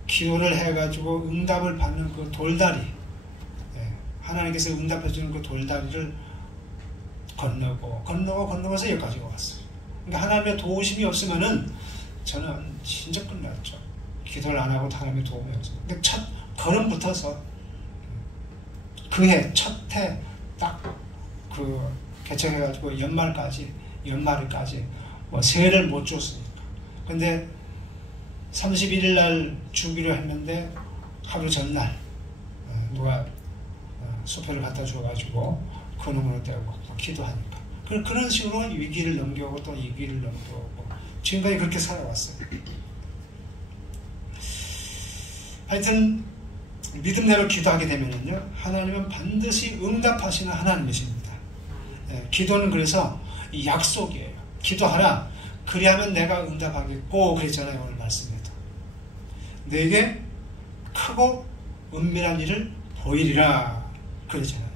기도를 해가지고 응답을 받는 그 돌다리, 하나님께서 응답해주는 그 돌다리를 건너서 여기까지 왔어요. 그러니까 하나님의 도우심이 없으면은 저는 진짜 끝났죠. 기도를 안 하고 하나님의 도움이 없어요. 근데 첫 걸음부터서 그해 첫 해 딱 그 개척해가지고 연말까지 뭐 세를 못 줬으니까. 근데 31일 날 주기로 했는데 하루 전날 누가 수표를 갖다 줘가지고 그 놈으로 떼고 기도하니까 그런 식으로 위기를 넘겨오고 또 위기를 넘겨오고 지금까지 그렇게 살아왔어요. 하여튼 믿음대로 기도하게 되면요, 하나님은 반드시 응답하시는 하나님이십니다. 기도는 그래서 약속이에요. 기도하라, 그리하면 내가 응답하겠고 그랬잖아요. 오늘 말씀에도 내게 크고 은밀한 일을 보이리라 그러잖아요.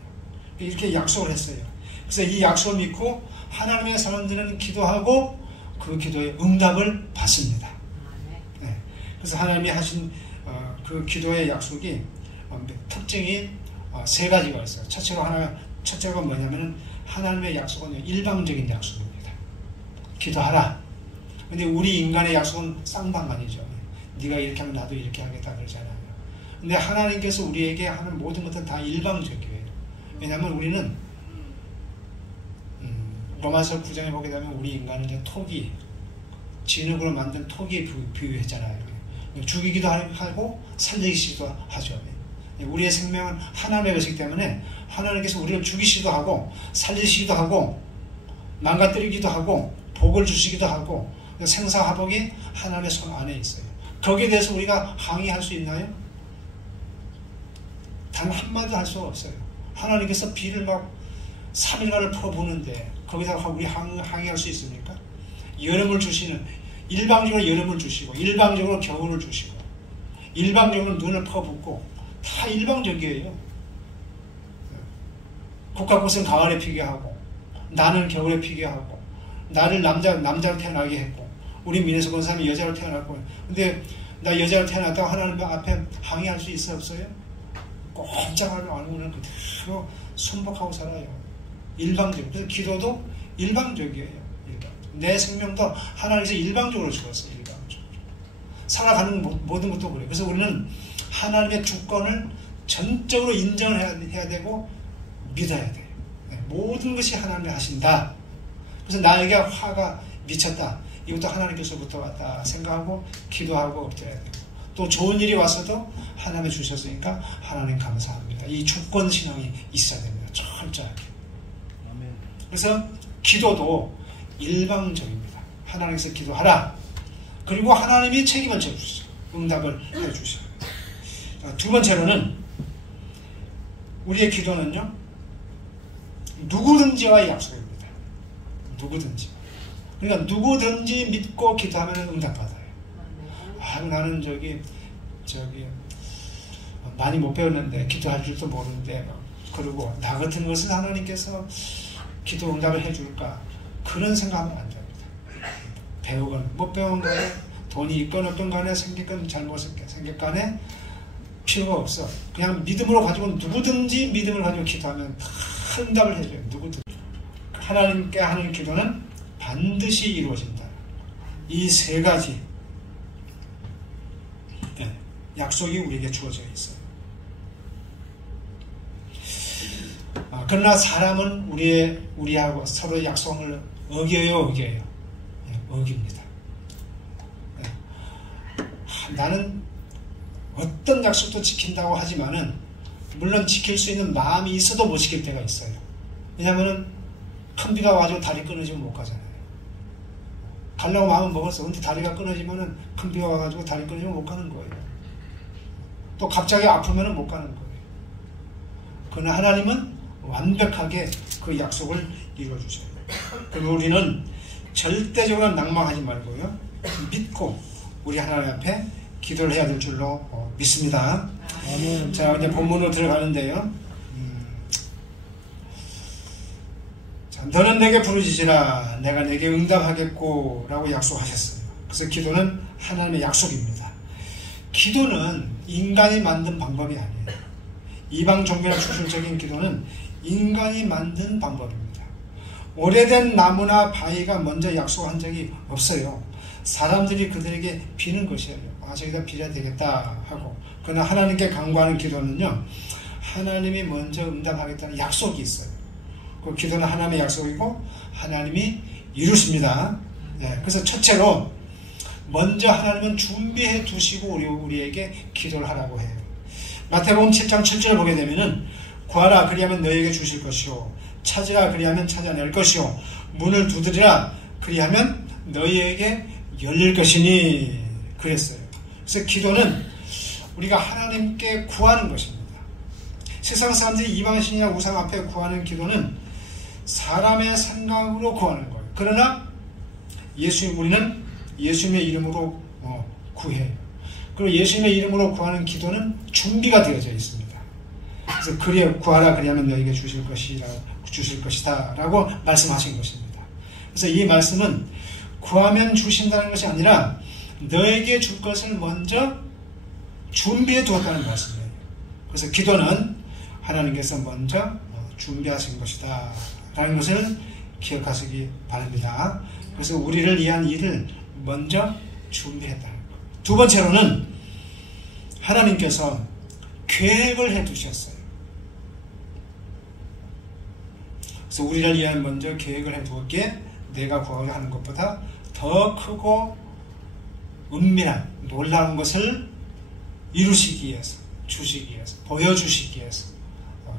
이렇게 약속을 했어요. 그래서 이 약속을 믿고 하나님의 사람들은 기도하고 그 기도의 응답을 받습니다. 네. 그래서 하나님이 하신 그 기도의 약속이 특징이 세 가지가 있어요. 첫째가 뭐냐면은 하나님의 약속은 일방적인 약속입니다. 기도하라. 근데 우리 인간의 약속은 쌍방간이죠. 네가 이렇게 하면 나도 이렇게 하겠다 그러잖아요. 근데 하나님께서 우리에게 하는 모든 것은 다 일방적이에요. 왜냐하면 우리는 로마서 9장에 보게 되면 우리 인간은 이제 토기, 진흙으로 만든 토기에 비유했잖아요. 죽이기도 하고 살리기도 하죠. 우리의 생명은 하나님의 것이기 때문에 하나님께서 우리를 죽이시기도 하고 살리시기도 하고 망가뜨리기도 하고 복을 주시기도 하고 생사화복이 하나님의 손 안에 있어요. 거기에 대해서 우리가 항의할 수 있나요? 단 한마디도 할 수가 없어요. 하나님께서 비를 막 3일간을 풀어보는데 거기다가 우리 항의할 수 있습니까? 여름을 주시는, 일방적으로 여름을 주시고 일방적으로 겨울을 주시고 일방적으로 눈을 퍼붓고 다 일방적이에요. 국가꽃은 가을에 피게 하고 나는 겨울에 피게 하고 나를 남자로 태어나게 했고 우리 민에서 본 사람이 여자로 태어났고 근데 나 여자로 태어났다고 하나님 앞에 항의할 수 있어 없어요? 꼼짝을 안 하고는 그대로 순복하고 살아요. 일방적. 그래서 기도도 일방적이에요. 내 생명도 하나님께서 일방적으로 주었어요. 일방적으로. 살아가는 모든 것도 그래요. 그래서 우리는 하나님의 주권을 전적으로 인정을 해야 되고 믿어야 돼요. 모든 것이 하나님이 하신다. 그래서 나에게 화가 미쳤다. 이것도 하나님께서부터 왔다 생각하고 기도하고 엎드려야 되고 또 좋은 일이 왔어도 하나님이 주셨으니까 하나님 감사합니다. 이 주권 신앙이 있어야 됩니다. 철저하게. 그래서 기도도 일방적입니다. 하나님께서 기도하라. 그리고 하나님이 책임을 져주시죠. 응답을 해주셔요. 두 번째로는 우리의 기도는요. 누구든지와의 약속입니다. 누구든지. 그러니까 누구든지 믿고 기도하면 응답받아요. 나는 저기 많이 못 배웠는데 기도할 줄도 모르는데 그리고 나 같은 것은 하나님께서 기도 응답을 해줄까 그런 생각하면 안 됩니다. 배우건 못 배운 간에 돈이 있건 없건 간에 생겼건 생겼간에 필요가 없어. 그냥 믿음으로 가지고 누구든지 믿음을 가지고 기도하면 다 응답을 해줘요. 누구든지. 하나님께 하는 기도는 반드시 이루어진다. 이 세 가지 약속이 우리에게 주어져 있어요. 그러나 사람은 우리하고 서로 약속을 어겨요. 어깁니다. 나는 어떤 약속도 지킨다고 하지만은 물론 지킬 수 있는 마음이 있어도 못 지킬 때가 있어요. 왜냐하면은 큰 비가 와가지고 다리 끊어지면 못 가잖아요. 가려고 마음은 먹었어. 근데 다리가 끊어지면은 큰 비가 와가지고 다리 끊어지면 못 가는 거예요. 또 갑자기 아프면은 못 가는 거예요. 그러나 하나님은 완벽하게 그 약속을 이루어주셔요. 그리고 우리는 절대적으로 낭망하지 말고요. 믿고 우리 하나님 앞에 기도를 해야 될 줄로 믿습니다. 자, 이제 본문으로 들어가는데요. 자, 너는 내게 부르짖으라 내가 내게 응답하겠고 라고 약속하셨어요. 그래서 기도는 하나님의 약속입니다. 기도는 인간이 만든 방법이 아니에요. 이방 종교나 추출적인 기도는 인간이 만든 방법입니다. 오래된 나무나 바위가 먼저 약속한 적이 없어요. 사람들이 그들에게 비는 것이에요. 저기다 빌어야 되겠다 하고. 그러나 하나님께 간구하는 기도는요. 하나님이 먼저 응답하겠다는 약속이 있어요. 그 기도는 하나님의 약속이고 하나님이 이루십니다. 그래서 첫째로 먼저 하나님은 준비해 두시고 우리에게 기도를 하라고 해요. 마태복음 7장 7절을 보게 되면은 구하라 그리하면 너희에게 주실 것이요 찾으라 그리하면 찾아낼 것이요 문을 두드리라 그리하면 너희에게 열릴 것이니 그랬어요. 그래서 기도는 우리가 하나님께 구하는 것입니다. 세상 사람들이 이방신이나 우상 앞에 구하는 기도는 사람의 생각으로 구하는 거예요. 그러나 우리는 예수님의 이름으로 구해요. 그리고 예수님의 이름으로 구하는 기도는 준비가 되어져 있습니다. 그래서 그리하 구하라 그리하면 너에게 주실 것이다 라고 말씀하신 것입니다. 그래서 이 말씀은 구하면 주신다는 것이 아니라 너에게 줄 것을 먼저 준비해 두었다는 말씀이에요. 그래서 기도는 하나님께서 먼저 준비하신 것이다 라는 것을 기억하시기 바랍니다. 그래서 우리를 위한 일을 먼저 준비했다는 것. 두 번째로는 하나님께서 계획을 해 두셨어요. 그래서 우리를 위한 먼저 계획을 해 두었기에 내가 구하고자 하는 것보다 더 크고 은밀한 놀라운 것을 이루시기 위해서, 주시기 위해서, 보여주시기 위해서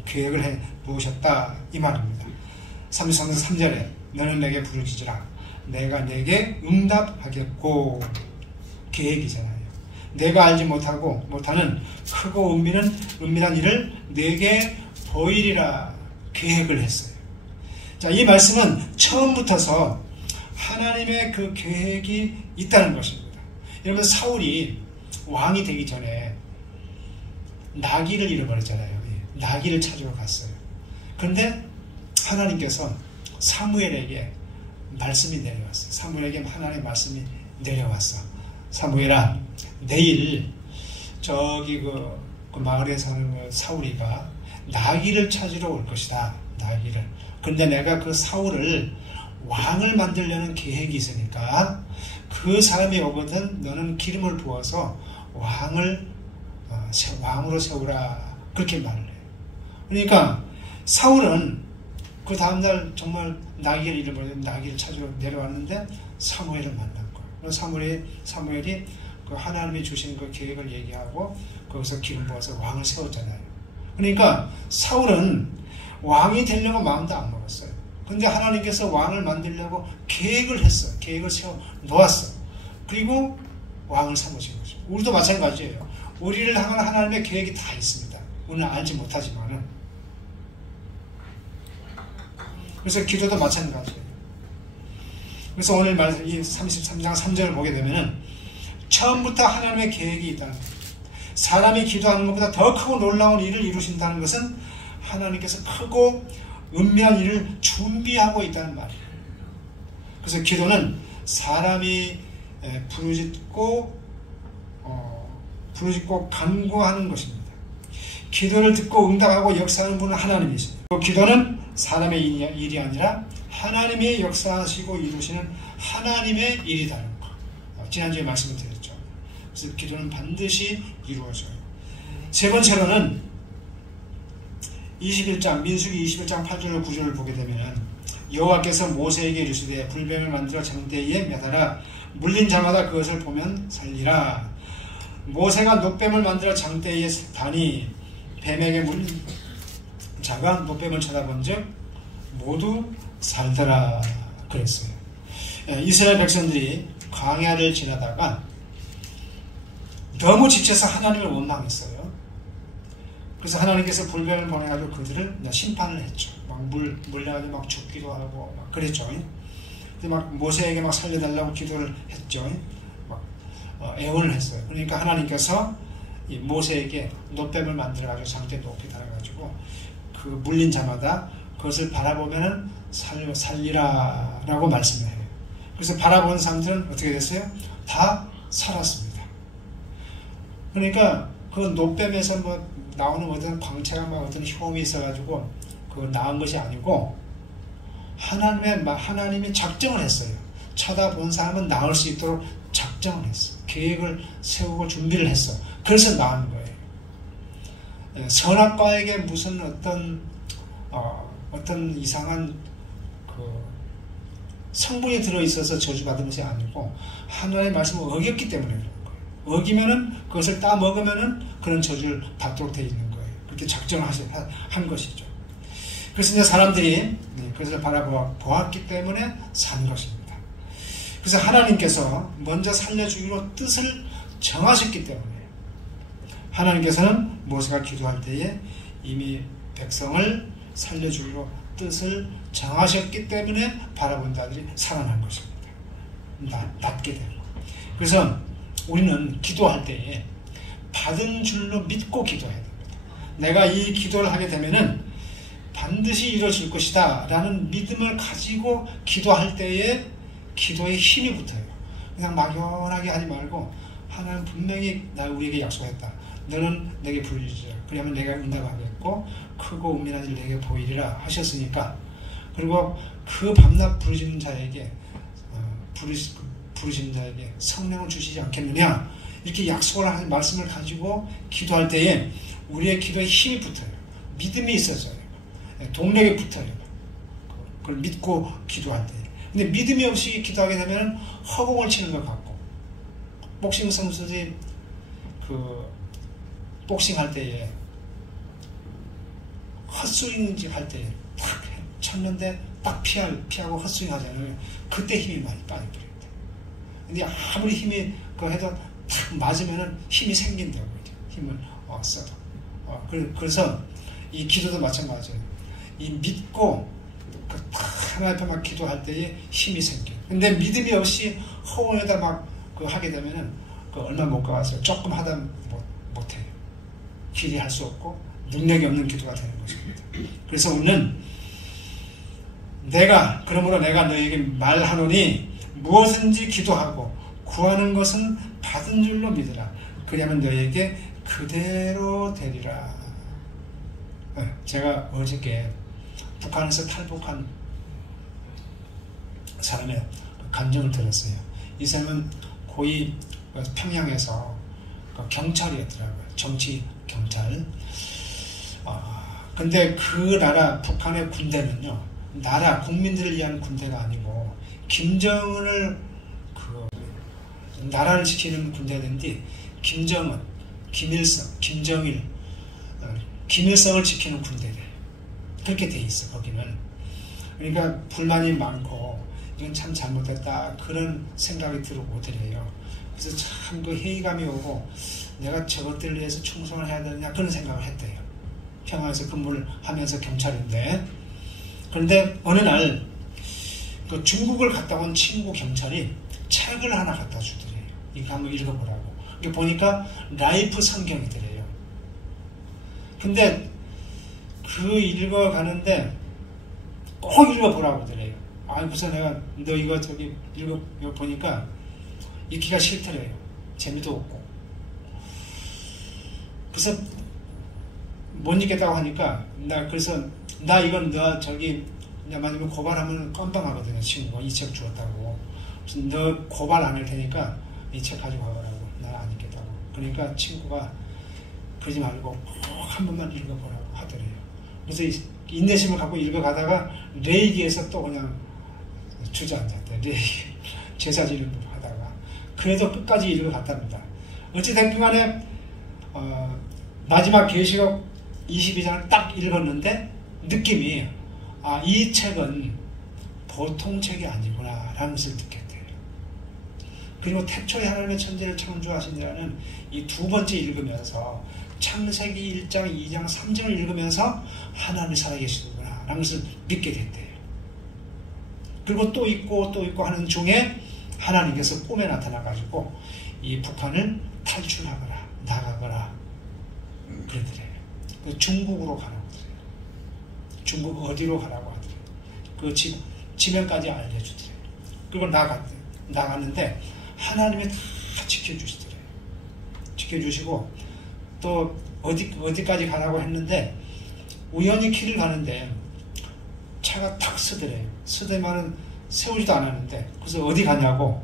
계획을 해 놓으셨다 이 말입니다. 33장 3절에 너는 내게 부르짖으라 내가 내게 응답하겠고, 계획이잖아요. 내가 알지 못하는 크고 은밀한 일을 내게 보이리라 계획을 했어요. 자, 이 말씀은 처음부터서 하나님의 그 계획이 있다는 것입니다. 여러분, 사울이 왕이 되기 전에 나귀를 잃어버렸잖아요. 나귀를 찾으러 갔어요. 그런데 하나님께서 사무엘에게 말씀이 내려왔어요. 사무엘에게 하나님의 말씀이 내려왔어. 사무엘아, 내일 저기 그 마을에 사는 그 사울이가 나귀를 찾으러 올 것이다. 나귀를. 근데 내가 그 사울을 왕을 만들려는 계획이 있으니까 그 사람이 오거든 너는 기름을 부어서 왕으로 세우라. 그렇게 말을 해요. 그러니까 사울은 그 다음날 정말 나귀를 잃어버려서 나귀를 찾으러 내려왔는데 사무엘을 만난 거예요. 사무엘이 그 하나님이 주신 그 계획을 얘기하고 거기서 기름 부어서 왕을 세웠잖아요. 그러니까 사울은 왕이 되려고 마음도 안 먹었어요. 근데 하나님께서 왕을 만들려고 계획을 했어요. 계획을 세워 놓았어요. 그리고 왕을 삼으신 거죠. 우리도 마찬가지예요. 우리를 향한 하나님의 계획이 다 있습니다. 우리는 알지 못하지만은. 그래서 기도도 마찬가지예요. 그래서 오늘 말씀 이 33장 3절을 보게 되면은 처음부터 하나님의 계획이 있다는 거예요. 사람이 기도하는 것보다 더 크고 놀라운 일을 이루신다는 것은 하나님께서 크고 은밀한 일을 준비하고 있다는 말이에요. 그래서 기도는 사람이 부르짖고 간구하는 것입니다. 기도를 듣고 응답하고 역사하는 분은 하나님이십니다. 기도는 사람의 일이 아니라 하나님이 역사하시고 이루시는 하나님의 일이라는 것. 지난주에 말씀을 드렸죠. 그래서 기도는 반드시 이루어져요. 세 번째로는 민수기 21장 8절로 9절을 보게 되면 여호와께서 모세에게 이르시되 불뱀을 만들어 장대에 매달아 물린 자마다 그것을 보면 살리라. 모세가 놋뱀을 만들어 장대에 다니 뱀에게 물린 자가 놋뱀을 쳐다본 즉 모두 살더라 그랬어요. 이스라엘 백성들이 광야를 지나다가 너무 지쳐서 하나님을 원망했어요. 그래서 하나님께서 불뱀을 보내가지고 그들을 심판을 했죠. 막 물려가지고 막 죽기도 하고 막 그랬죠. 근데 막 모세에게 막 살려달라고 기도를 했죠. 막 애원을 했어요. 그러니까 하나님께서 이 모세에게 놋뱀을 만들어가지고 장대 높이 달아가지고 그 물린 자마다 그것을 바라보면은 살리라라고 말씀을 해요. 그래서 바라본 사람들은 어떻게 됐어요? 다 살았습니다. 그러니까 그 놋뱀에서 뭐 나오는 어떤 광채가 막 어떤 효험이 있어가지고 그거 나은 것이 아니고 하나님이 작정을 했어요. 쳐다본 사람은 나을 수 있도록 작정을 했어. 계획을 세우고 준비를 했어. 그래서 나은 거예요. 선악과에게 무슨 어떤 이상한 그 성분이 들어있어서 저주받은 것이 아니고 하나님의 말씀을 어겼기 때문에 그런 거예요. 어기면은 그것을 따먹으면은 그런 저주를 받도록 되어 있는 거예요. 그렇게 작정을 한 것이죠. 그래서 이제 사람들이 그것을 바라보았기 때문에 산 것입니다. 그래서 하나님께서 먼저 살려주기로 뜻을 정하셨기 때문에 하나님께서는 모세가 기도할 때에 이미 백성을 살려주기로 뜻을 정하셨기 때문에 바라본 자들이 살아난 것입니다. 낫게 되고. 그래서 우리는 기도할 때에 받은 줄로 믿고 기도해야 됩니다. 내가 이 기도를 하게 되면은 반드시 이루어질 것이다 라는 믿음을 가지고 기도할 때에 기도에 힘이 붙어요. 그냥 막연하게 하지 말고 하나님 분명히 우리에게 약속했다. 너는 내게 부르짖으라. 그러면 내가 응답하겠고 크고 은밀한 일 내게 보이리라 하셨으니까, 그리고 그 밤낮 부르짖는 자에게 부르짖는 자에게 성령을 주시지 않겠느냐, 이렇게 약속을 하는 말씀을 가지고 기도할 때에 우리의 기도에 힘이 붙어요. 믿음이 있어져요. 동력이 붙어요. 그걸 믿고 기도할 때. 근데 믿음이 없이 기도하게 되면 허공을 치는 것 같고, 복싱 선수들이 복싱 할 때에 헛스윙 할 때에 탁 쳤는데 딱 피하고 헛스윙 하잖아요. 그때 힘이 많이 빠져버려요. 근데 아무리 힘이 해도 탁 맞으면은 힘이 생긴다고 그러죠. 힘을 써도. 그래서 이 기도도 마찬가지예요. 이 믿고 하나님 앞에 막 기도할 때에 힘이 생겨요. 근데 믿음이 없이 허공에다 막 하게 되면은 얼마 못 가서 조금 하다 못해요. 길이 할 수 없고 능력이 없는 기도가 되는 것입니다. 그래서 오늘은 그러므로 내가 너에게 말하노니 무엇인지 기도하고 구하는 것은 받은 줄로 믿으라. 그리하면 너에게 그대로 되리라. 제가 어저께 북한에서 탈북한 사람의 감정을 들었어요. 이 사람은 고위 평양에서 경찰이었더라고요. 정치 경찰. 근데 그 나라 북한의 군대는요, 국민들을 위한 군대가 아니고 김정은을 나라를 지키는 군대인데, 김정은, 김일성, 김정일, 김일성을 지키는 군대래요. 그렇게 돼 있어 거기는. 그러니까 불만이 많고 이건 참 잘못됐다 그런 생각이 들고 오더래요. 그래서 참 그 회의감이 오고 내가 저것들을 위해서 충성을 해야 되느냐 그런 생각을 했대요. 평양에서 근무를 하면서 경찰인데. 그런데 어느 날 그 중국을 갔다 온 친구 경찰이 책을 하나 갖다 주더래요. 이거 한번 읽어보라고. 이게 보니까 라이프 성경이더래요. 근데 그 읽어가는데 꼭 읽어보라고 하더래요. 그래서 내가 너 이거 읽어보니까 읽기가 싫더래요. 재미도 없고. 그래서 못 읽겠다고 하니까 나 이건 너 만약에 고발하면 껌빵하거든요. 친구가 이 책 주었다고. 그래서 너 고발 안 할 테니까 이 책 가지고 가보라고. 나 안 읽겠다고. 그러니까 친구가 그러지 말고 꼭 한 번만 읽어보라고 하더래요. 그래서 인내심을 갖고 읽어가다가 레이기에서 또 그냥 주저앉았대요. 레이기 제사 지는 거 하다가. 그래도 끝까지 읽어갔답니다. 어찌됐든 간에 마지막 계시록 22장을 딱 읽었는데 느낌이 이 책은 보통 책이 아니구나 라는 것을 느꼈대요. 그리고 태초에 하나님의 천지를 창조하신다는 이 두 번째 읽으면서 창세기 1장, 2장, 3장을 읽으면서 하나님이 살아계시구나 라는 것을 믿게 됐대요. 그리고 또 읽고 하는 중에 하나님께서 꿈에 나타나가지고 이 북한을 탈출하거라 나가거라 그러더래요. 중국으로 가라고 하더래요. 중국 어디로 가라고 하더래요. 그 지명까지 알려주더래요. 그리고 나갔는데 하나님이 다 지켜주시더래요. 지켜주시고 또 어디까지 가라고 했는데 우연히 길을 가는데 차가 탁 서더래요. 서더만은 세우지도 않았는데 그래서 어디 가냐고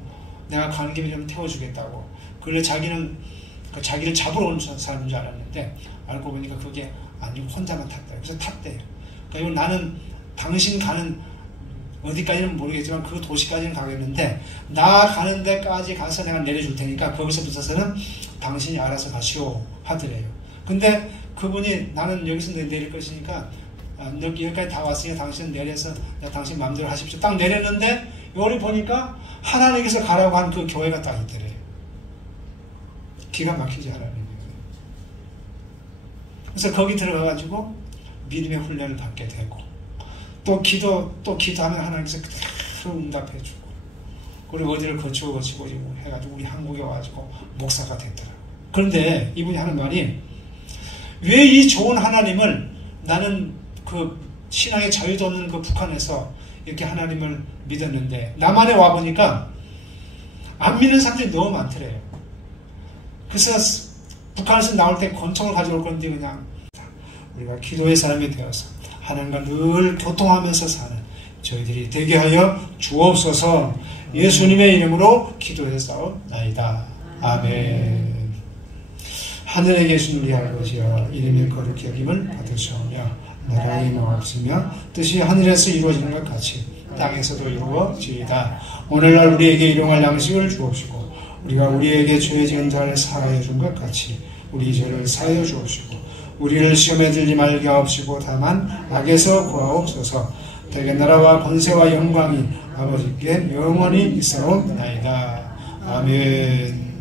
내가 가는 김에 좀 태워주겠다고. 그래 자기는 자기를 잡으러 온 사람인 줄 알았는데 알고 보니까 그게 아니고 혼자만 탔대요. 그래서 탔대요. 그리고 나는 당신 가는 어디까지는 모르겠지만 그 도시까지는 가겠는데 나 가는 데까지 가서 내가 내려줄 테니까 거기서부터서는 당신이 알아서 가시오 하더래요. 근데 그분이 나는 여기서 내릴 것이니까 여기까지 다 왔으니까 당신은 내려서 당신 마음대로 하십시오. 딱 내렸는데 여기 보니까 하나님께서 가라고 한 그 교회가 딱 있더래요. 기가 막히지 하나님이. 그래서 거기 들어가가지고 믿음의 훈련을 받게 되고 또 기도하면 하나님께서 그대로 응답해주고 그리고 어디를 거치고 해가지고 우리 한국에 와가지고 목사가 됐더라. 그런데 이분이 하는 말이 왜 이 좋은 하나님을 나는 그 신앙의 자유도 없는 그 북한에서 이렇게 하나님을 믿었는데 남한에 와보니까 안 믿는 사람들이 너무 많더래요. 그래서 북한에서 나올 때 권총을 가져올 건데 그냥 우리가 기도의 사람이 되어서 하나님과 늘 교통하면서 사는 저희들이 되게 하여 주옵소서. 예수님의 이름으로 기도했사옵나이다. 아멘. 하늘에 계신 우리 아버지여, 이름이 거룩히 여김을 받으시오며 나라의 임하옵시며 뜻이 하늘에서 이루어지는 것 같이 땅에서도 이루어지이다. 오늘날 우리에게 일용할 양식을 주옵시고 우리가 우리에게 죄 지은 자를 사하여 준 것 같이 우리 죄를 사하여 주옵시고 우리를 시험에 들지 말게 하옵시고 다만 악에서 구하옵소서. 대개 나라와 권세와 영광이 아버지께 영원히 있사옵나이다. 아멘.